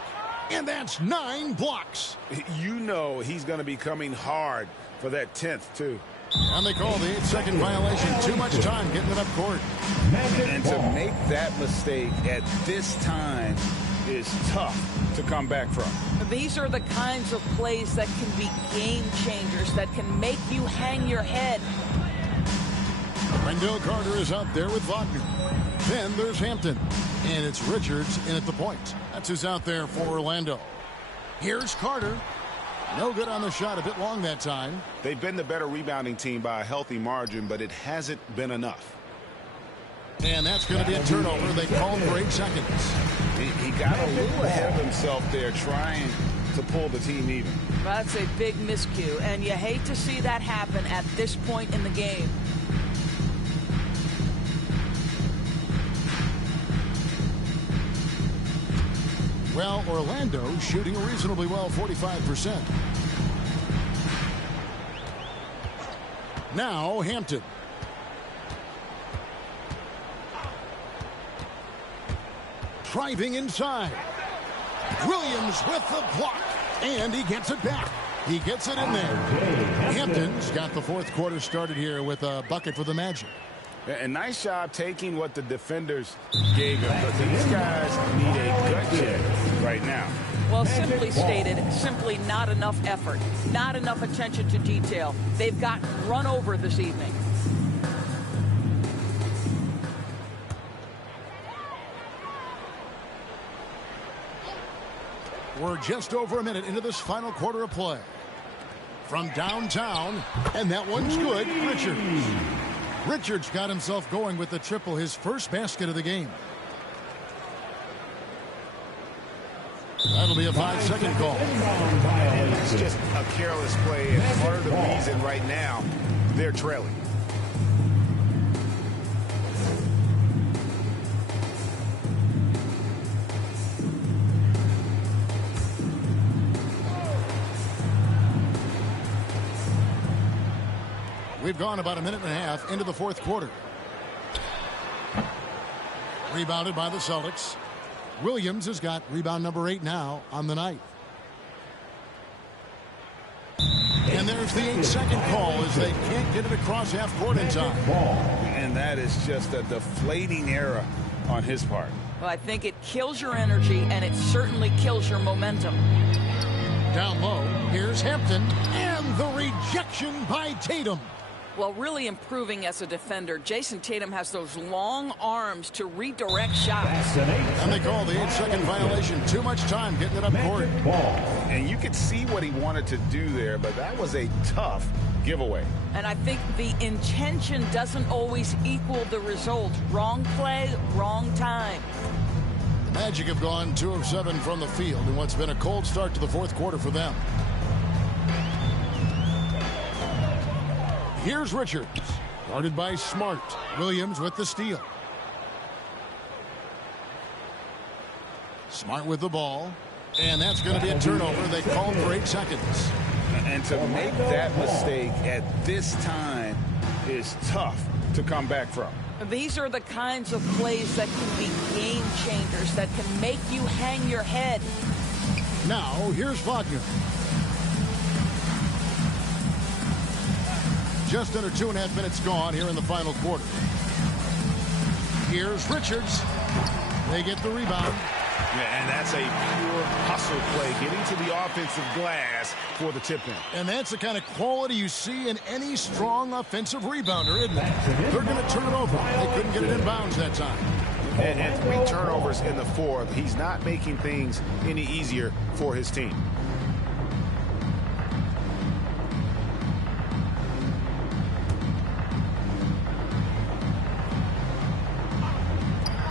And that's 9 blocks. You know he's going to be coming hard for that 10th, too. And they call the 8-second violation. Too much time getting it up court. And to make that mistake at this time is tough to come back from. These are the kinds of plays that can be game changers, that can make you hang your head. Wendell Carter is out there with Wagner. Then there's Hampton. And it's Richards in at the point. That's who's out there for Orlando. Here's Carter. No good on the shot. A bit long that time. They've been the better rebounding team by a healthy margin, but it hasn't been enough. And that's going to be a turnover. They called for 8 seconds. He got a little ahead of himself there trying to pull the team even. That's a big miscue, and you hate to see that happen at this point in the game. Well, Orlando shooting reasonably well, 45%. Now Hampton. Driving inside. Williams with the block. And he gets it back. He gets it in there. Hampton's got the fourth quarter started here with a bucket for the Magic. A nice job taking what the defenders gave him. But these guys need a gut check right now. Well, simply stated, simply not enough effort, not enough attention to detail. They've gotten run over this evening. We're just over a minute into this final quarter of play. From downtown, and that one's good. Richards got himself going with the triple, his first basket of the game. That'll be a 5-second call. And it's just a careless play, and part of the reason right now they're trailing. We've gone about a minute and a half into the fourth quarter. Rebounded by the Celtics. Williams has got rebound number 8 now on the night. And there's the 8-second call as they can't get it across half court in time. And that is just a deflating error on his part. Well, I think it kills your energy, and it certainly kills your momentum. Down low, here's Hampton, and the rejection by Tatum. Well, really improving as a defender. Jason Tatum has those long arms to redirect shots. And they call the 8-second violation. Too much time getting it up court. And you could see what he wanted to do there, but that was a tough giveaway. And I think the intention doesn't always equal the result. Wrong play, wrong time. Magic have gone 2 of 7 from the field in what's been a cold start to the fourth quarter for them. Here's Richards, guarded by Smart. Williams with the steal. Smart with the ball, and that's going to be a turnover. They called for 8 seconds. And to make that mistake at this time is tough to come back from. These are the kinds of plays that can be game changers, that can make you hang your head. Now, here's Wagner. Just under 2.5 minutes gone here in the final quarter. Here's Richards. They get the rebound. Yeah, and that's a pure hustle play, getting to the offensive glass for the tip-in. And that's the kind of quality you see in any strong offensive rebounder, isn't it? They're going to turn it over. They couldn't get it in bounds that time. And 3 turnovers in the fourth. He's not making things any easier for his team.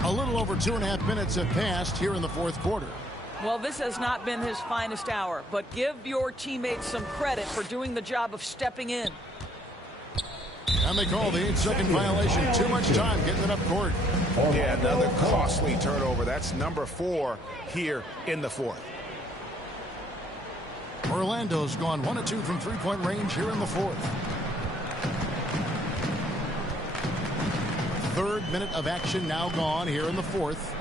A little over 2.5 minutes have passed here in the fourth quarter. Well, this has not been his finest hour, but give your teammates some credit for doing the job of stepping in. And they call the 8-second violation. Too much time getting it up court. Yeah, another costly turnover. That's number 4 here in the fourth. Orlando's gone 1 of 2 from three-point range here in the fourth. Third minute of action now gone here in the fourth.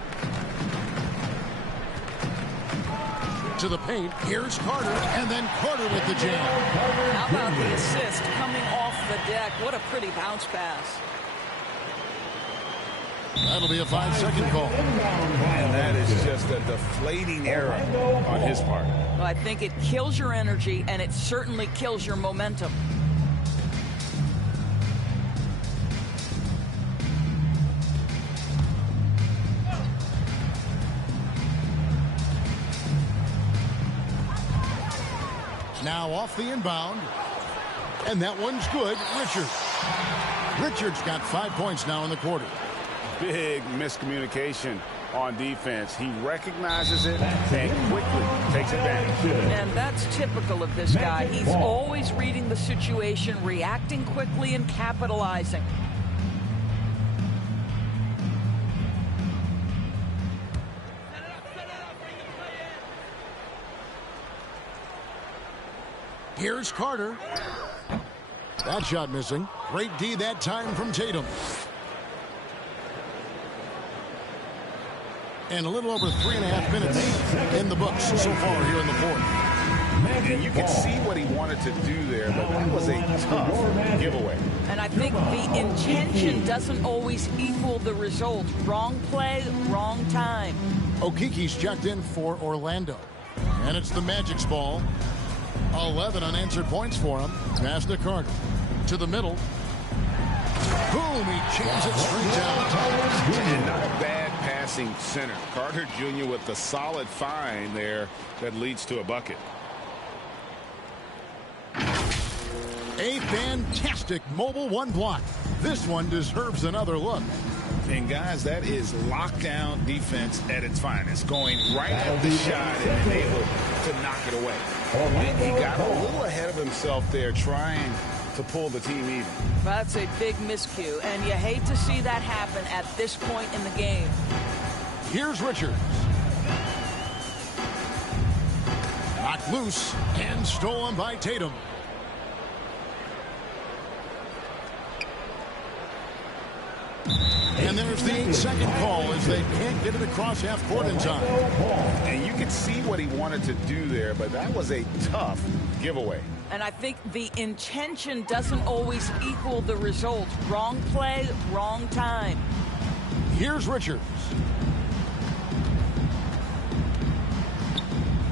To the paint. Here's Carter, and then Carter with the jam. How about the assist coming off the deck? What a pretty bounce pass. That'll be a 5-second call. And that is just a deflating error on his part. Well, I think it kills your energy, and it certainly kills your momentum. Now off the inbound. And that one's good. Richards got 5 points now in the quarter. Big miscommunication on defense. He recognizes it and quickly takes advantage. And that's typical of this guy. He's always reading the situation, reacting quickly, and capitalizing. Here's Carter. That shot missing. Great D that time from Tatum. And a little over 3.5 minutes in the books so far here in the fourth. And you can see what he wanted to do there, but that was a tough giveaway. And I think the intention doesn't always equal the result. Wrong play, wrong time. Okiki's checked in for Orlando. And it's the Magic's ball. 11 unanswered points for him. Pass to Carter. To the middle. Boom, he jams it straight down. And not a bad passing center. Carter Jr. with the solid find there that leads to a bucket. A fantastic mobile 1 block. This one deserves another look. And guys, that is lockdown defense at its finest. Going right at the shot and able to knock it away. He got a little ahead of himself there trying to pull the team even. That's a big miscue, and you hate to see that happen at this point in the game. Here's Richards. Knocked loose and stolen by Tatum. And there's the 8-second call as they can't get it across half court in time. And you could see what he wanted to do there, but that was a tough giveaway. And I think the intention doesn't always equal the result. Wrong play, wrong time. Here's Richards.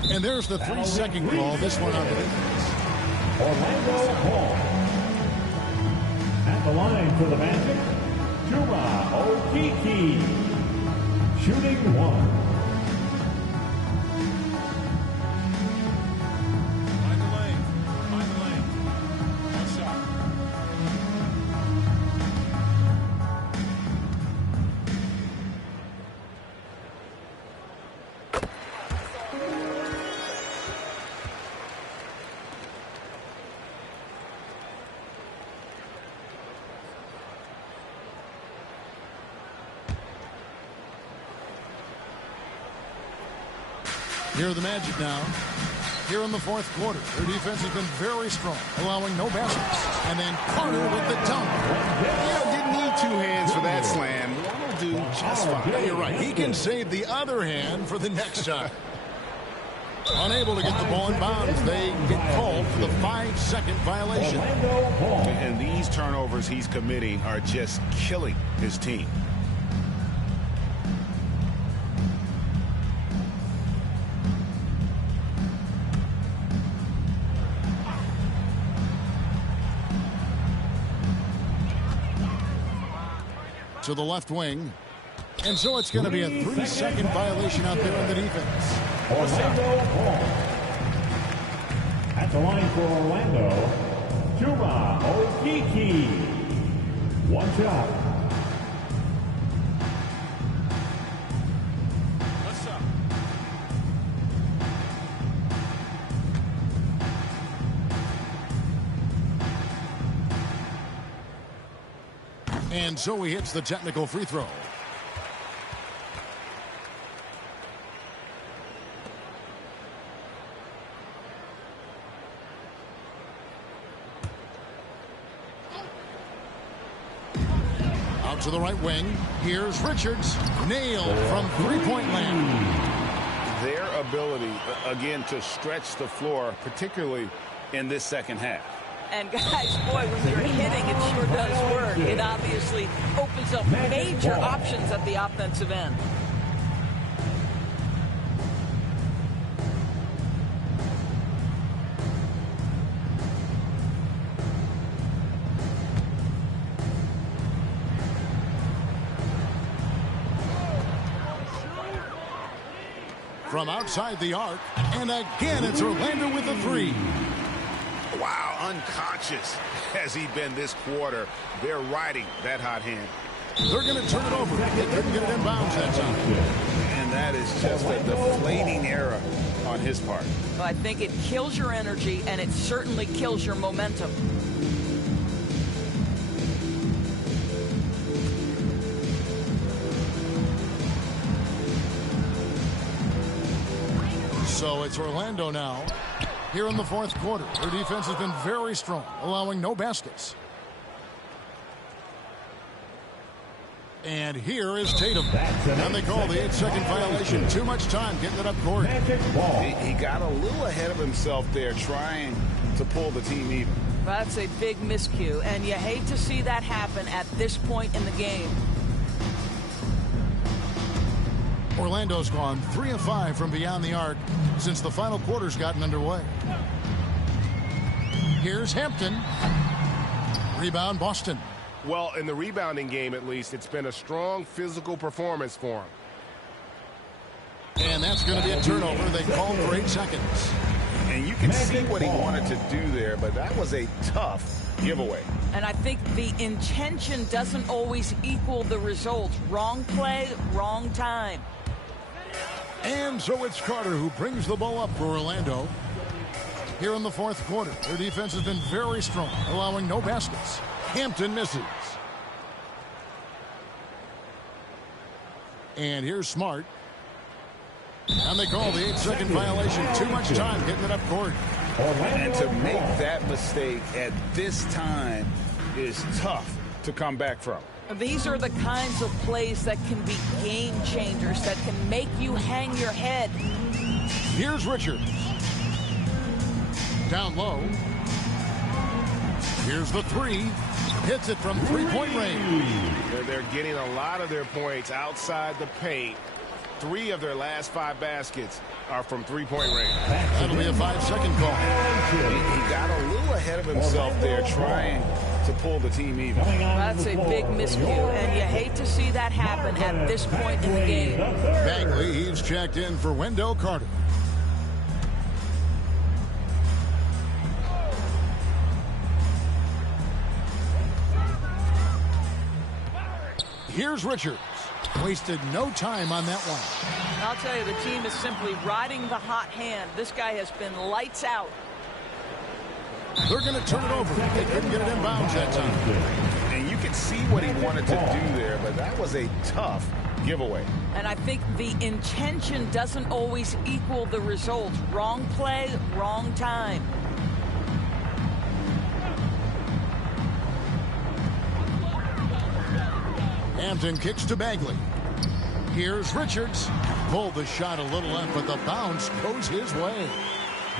And there's the 3-second call. This one on the defense. Orlando Hall. At the line for the Magic, Chuma Okeke. Shooting 1. Here are the Magic now. Here in the fourth quarter, their defense has been very strong, allowing no baskets. And then Carter with the dunk. Didn't need 2 hands for that slam. One will do just fine. Yeah, you're right. He can save the other hand for the next time. Unable to get the ball in bounds, they get called for the 5-second violation. And these turnovers he's committing are just killing his team. To the left wing. And so it's going to be a 3-second violation out there on the defense. Orlando Hall. At the line for Orlando, Chuma Okeke. 1 shot. And so he hits the technical free throw. Out to the right wing. Here's Richards. Nailed from three-point land. Their ability, again, to stretch the floor, particularly in this second half. And guys, boy, when you're hitting, it sure does work. It obviously opens up major options at the offensive end. From outside the arc, and again it's Orlando with the 3. Wow, unconscious has he been this quarter. They're riding that hot hand. They're going to turn it over. They couldn't get it in bounds that time. And that is just a deflating error on his part. Well, I think it kills your energy, and it certainly kills your momentum. So it's Orlando now. Here in the fourth quarter, their defense has been very strong, allowing no baskets. And here is Tatum. And they call the 8-second violation. Too much time getting it up court. He got a little ahead of himself there, trying to pull the team even. That's a big miscue, and you hate to see that happen at this point in the game. Orlando's gone 3 of 5 from beyond the arc since the final quarter's gotten underway. Here's Hampton. Rebound, Boston. Well, in the rebounding game, at least, it's been a strong physical performance for him. And that's going to be a turnover. They called for 8 seconds. And you can see what he wanted to do there, but that was a tough giveaway. And I think the intention doesn't always equal the result. Wrong play, wrong time. And so it's Carter who brings the ball up for Orlando. Here in the fourth quarter, their defense has been very strong, allowing no baskets. Hampton misses. And here's Smart. And they call the 8-second violation. Too much time getting it up court. And to make that mistake at this time is tough to come back from. These are the kinds of plays that can be game changers, that can make you hang your head. Here's Richards. Down low. Here's the three. Hits it from three-point range. They're getting a lot of their points outside the paint. 3 of their last 5 baskets are from three-point range. That'll be a 5-second call. He got a little ahead of himself there trying to pull the team even. That's a big miscue, and you hate to see that happen at this point in the game. Bagley, he's checked in for Wendell Carter. Here's Richards. Wasted no time on that one. I'll tell you, the team is simply riding the hot hand. This guy has been lights out. They're going to turn it over. They couldn't get it in bounds that time. And you can see what he wanted to do there, but that was a tough giveaway. And I think the intention doesn't always equal the result. Wrong play, wrong time. Hampton kicks to Bagley. Here's Richards. Pulled the shot a little left, but the bounce goes his way.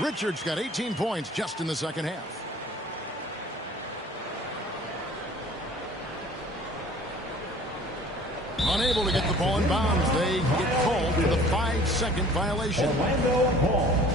Richards got 18 points just in the second half. Unable to get the ball in bounds. They get called for the 5-second violation. Orlando ball.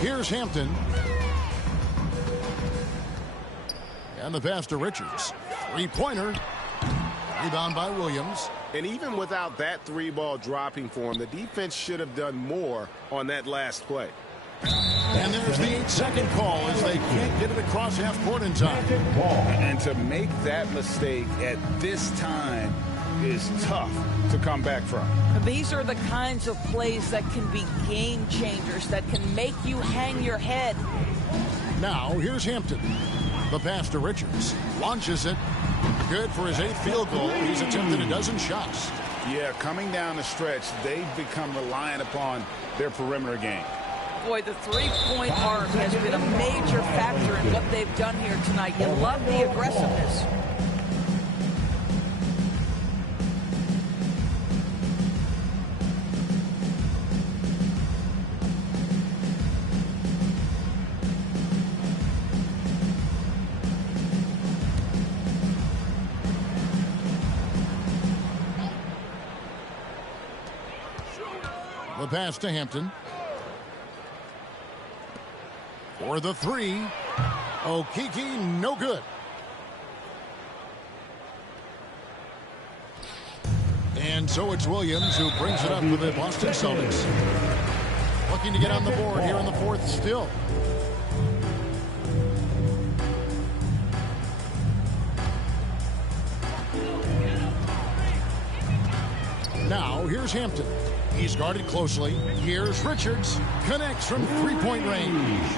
Here's Hampton. And the pass to Richards. Three-pointer. Rebound by Williams. And even without that 3-ball dropping for him, the defense should have done more on that last play. And there's the 8-second call as they can't get it across half court in time. And to make that mistake at this time is tough to come back from. These are the kinds of plays that can be game changers, that can make you hang your head. Now, here's Hampton. The pass to Richards. Launches it. Good for his 8th field goal. He's attempted a dozen shots. Yeah, coming down the stretch, they've become reliant upon their perimeter game. Boy, the three-point arc has been a major factor in what they've done here tonight. You love the aggressiveness. The pass to Hampton. For the three. Okeke, no good. And so it's Williams who brings it up for the Boston Celtics. Looking to get on the board here in the fourth still. Now, here's Hampton. He's guarded closely. Here's Richards. Connects from three-point range.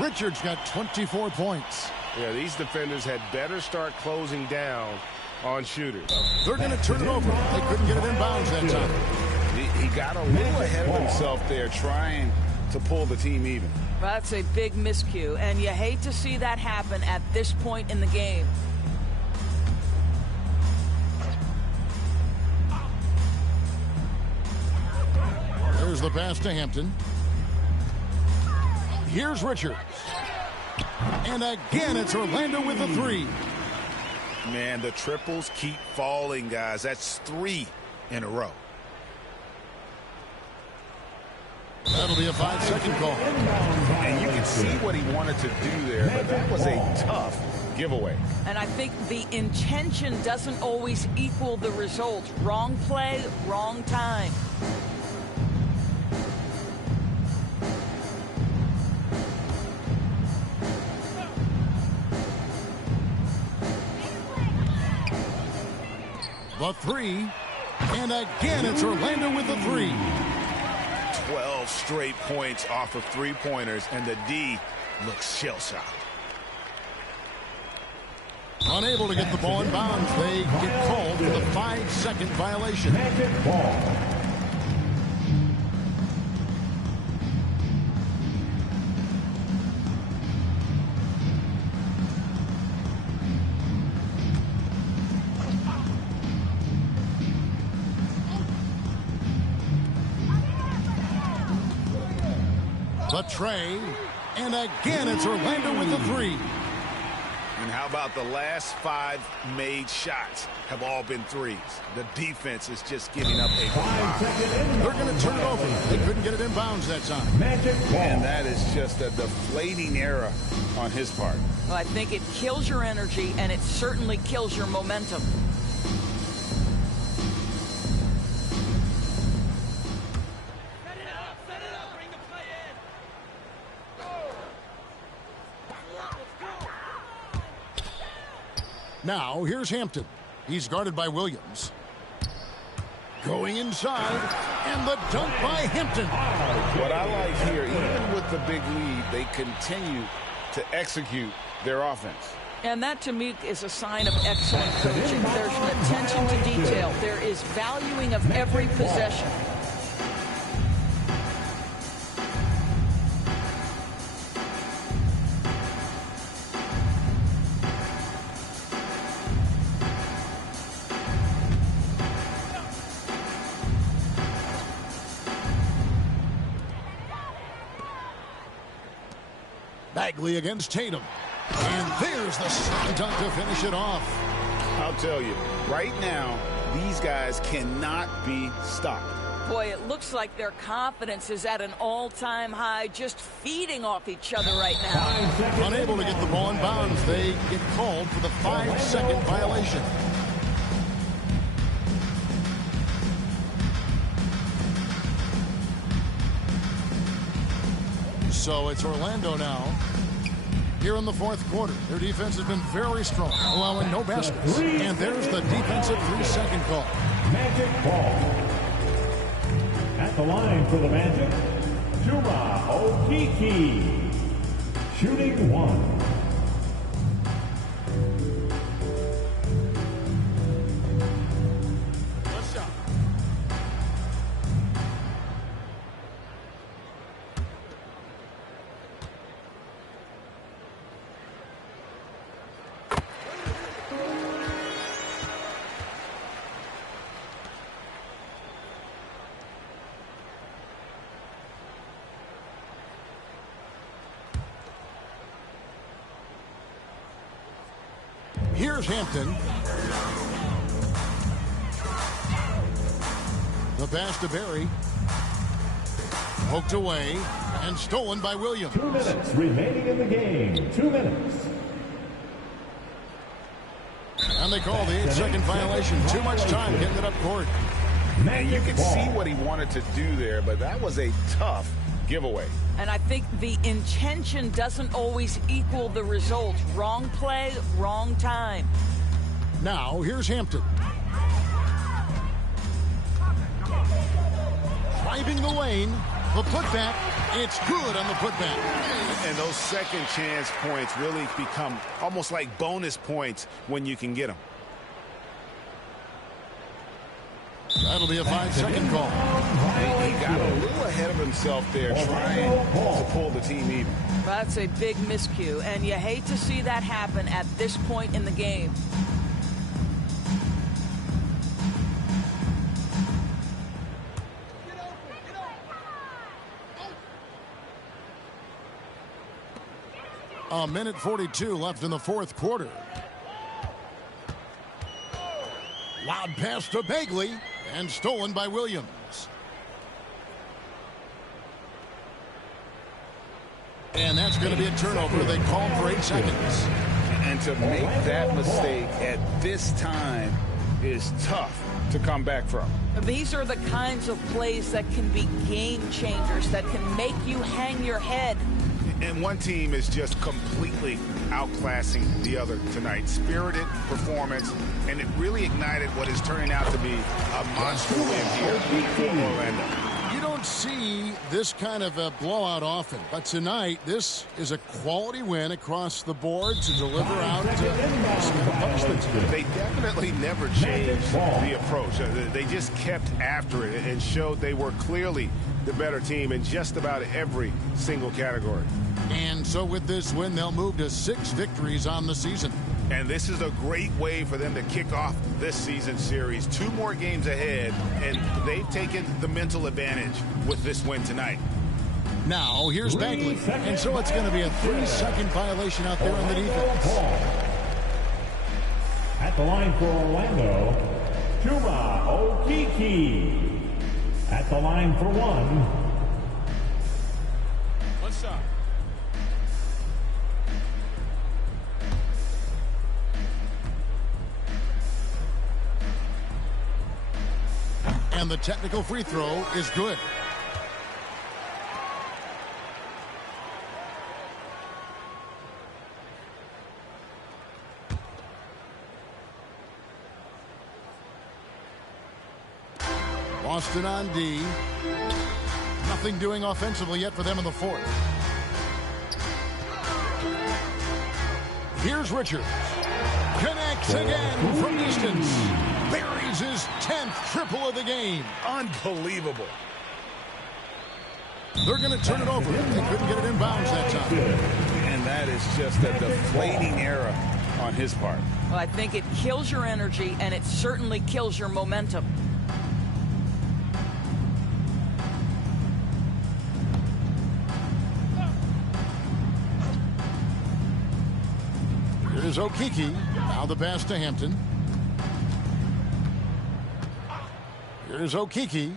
Richards got 24 points. Yeah, these defenders had better start closing down on shooters. They're going to turn it over. They couldn't get it in bounds that time. He got a little ahead of himself there trying to pull the team even. That's a big miscue, and you hate to see that happen at this point in the game. There's the pass to Hampton. Here's Richards. And again, it's Orlando with the three. Man, the triples keep falling, guys. That's 3 in a row. That'll be a 5-second call. And you can see what he wanted to do there, but that was a tough giveaway. And I think the intention doesn't always equal the result. Wrong play, wrong time. The three. And again, it's Orlando with the three. 12 straight points off of three-pointers, and the D looks shell-shocked. Unable to get the ball in bounds. They get called for the 5-second violation. Magic ball. The tray, and again it's Orlando with the 3. And how about the last 5 made shots have all been threes? The defense is just giving up a lot. They're going to turn it over. They couldn't get it in bounds that time. And that is just a deflating error on his part. Well, I think it kills your energy, and it certainly kills your momentum. Now, here's Hampton. He's guarded by Williams. Going inside, and the dunk by Hampton. What I like here, even with the big lead, they continue to execute their offense. And that, to me, is a sign of excellent coaching. There's an attention to detail. There is valuing of every possession. Bagley against Tatum. And there's the slam dunk to finish it off. I'll tell you, right now, these guys cannot be stopped. Boy, it looks like their confidence is at an all-time high, just feeding off each other right now. Unable to get the ball in bounds, they get called for the 5-second violation. So it's Orlando now. Here in the fourth quarter, their defense has been very strong, allowing no baskets. And there's the defensive 3-second call. Magic ball. At the line for the Magic, Chuma Okeke. Shooting 1. Here's Hampton. The pass to Barry. Poked away and stolen by Williams. 2 minutes remaining in the game. 2 minutes. And they call the 8-second violation. Too much time getting it up court. And you can see what he wanted to do there, but that was a tough giveaway. And I think the intention doesn't always equal the result. Wrong play, wrong time. Now, here's Hampton. Driving the lane. The putback. It's good on the putback. And those second chance points really become almost like bonus points when you can get them. That'll be a 5-second call. He got a little ahead of himself there trying to pull the team even. That's a big miscue, and you hate to see that happen at this point in the game. A minute 42 left in the fourth quarter. Loud pass to Bagley and stolen by Williams. And that's going to be a turnover. They call for 8 seconds. And to make that mistake at this time is tough to come back from. These are the kinds of plays that can be game changers, that can make you hang your head. And one team is just completely outclassing the other tonight. Spirited performance, and it really ignited what is turning out to be a monster win here for Orlando. You don't see this kind of a blowout often, but tonight this is a quality win across the board to deliver out punishment. They definitely never changed the approach. They just kept after it and showed they were clearly the better team in just about every single category. And so with this win, they'll move to 6 victories on the season. And this is a great way for them to kick off this season series. 2 more games ahead, and they've taken the mental advantage with this win tonight. Now, here's Bagley. And so it's going to be a 3-second violation out there on the defense. At the line for Orlando, Chuma Okeke. At the line for 1. One shot. And the technical free throw is good. Boston on D. Nothing doing offensively yet for them in the fourth. Here's Richards. Connects again from distance. Buries his 10th triple of the game. Unbelievable. They're going to turn it over. They couldn't get it in bounds that time. And that is just a deflating error on his part. Well, I think it kills your energy, and it certainly kills your momentum. Here's Okeke. Now the pass to Hampton. Here's Okeke.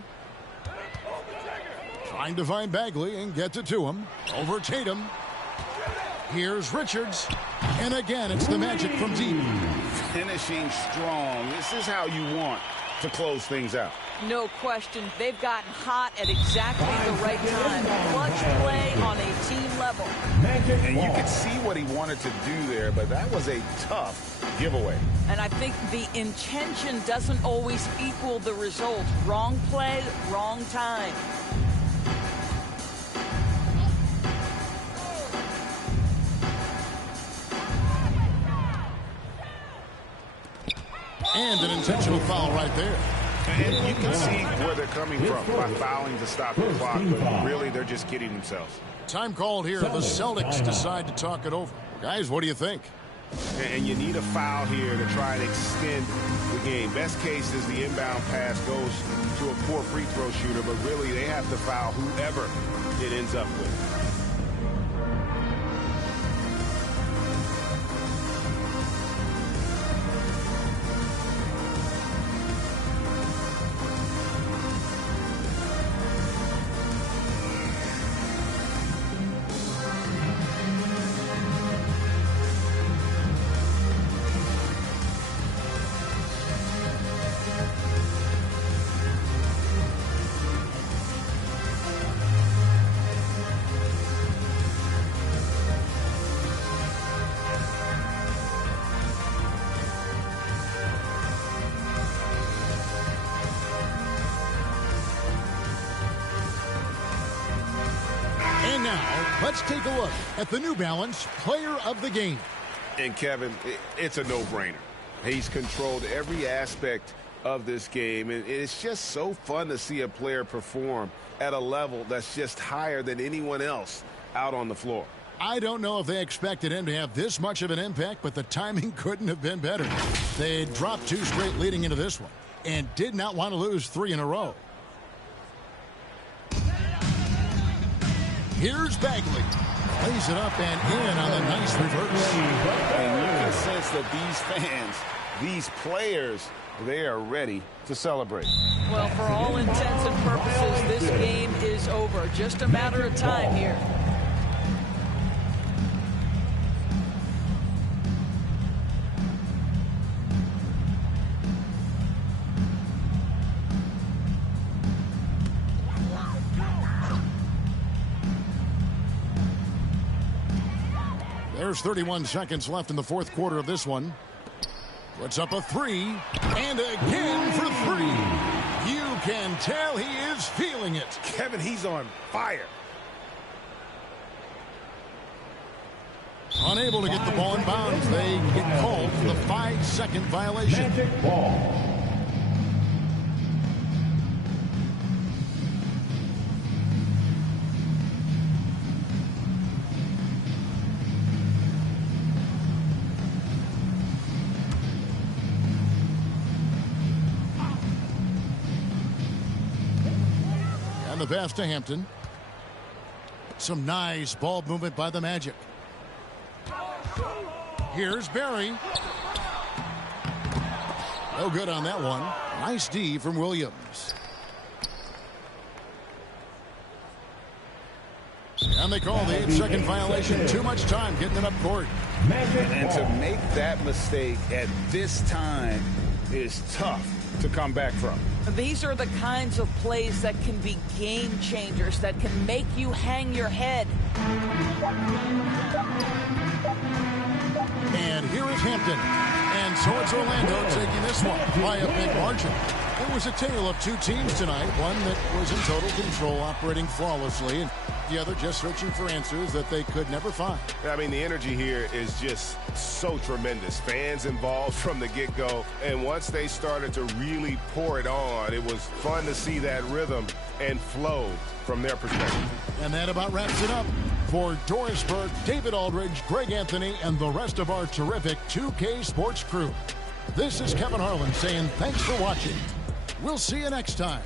Trying to find Bagley and gets it to him. Over Tatum. Here's Richards. And again, it's the Magic from deep. Finishing strong. This is how you want to close things out. No question. They've gotten hot at exactly the right time. Clutch play on a team level. And you could see what he wanted to do there, but that was a tough giveaway. And I think the intention doesn't always equal the result. Wrong play, wrong time. And an intentional foul right there. And you can see where they're coming from by fouling to stop the clock, but really they're just kidding themselves. Time called here. The Celtics decide to talk it over. Guys, what do you think? And you need a foul here to try and extend the game. Best case is the inbound pass goes to a poor free throw shooter, but really they have to foul whoever it ends up with. And now, let's take a look at the New Balance Player of the Game. And Kevin, it's a no-brainer. He's controlled every aspect of this game, and it's just so fun to see a player perform at a level that's just higher than anyone else out on the floor. I don't know if they expected him to have this much of an impact, but the timing couldn't have been better. They dropped 2 straight leading into this one and did not want to lose 3 in a row. Here's Bagley. Plays it up and in on the nice reverse. And you can sense that these fans, these players, they are ready to celebrate. Well, for all intents and purposes, this game is over. Just a matter of time here. There's 31 seconds left in the fourth quarter of this one. Puts up a 3, and again for 3. You can tell he is feeling it. Kevin, he's on fire. Unable to get the ball in bounds. They get called for the 5-second violation. Magic ball. And the pass to Hampton. Some nice ball movement by the Magic. Here's Barry. No good on that one. Nice D from Williams. And they call the 8-second violation. Too much time getting it up court. And to make that mistake at this time is tough to come back from. These are the kinds of plays that can be game changers, that can make you hang your head. And here is Hampton. And so it's Orlando taking this one by a big margin. It was a tale of two teams tonight. One that was in total control, operating flawlessly, and the other just searching for answers that they could never find. I mean, the energy here is just so tremendous. Fans involved from the get-go, and once they started to really pour it on, it was fun to see that rhythm and flow from their perspective. And that about wraps it up. For Doris Burke, David Aldridge, Greg Anthony, and the rest of our terrific 2K Sports crew, this is Kevin Harlan saying thanks for watching. We'll see you next time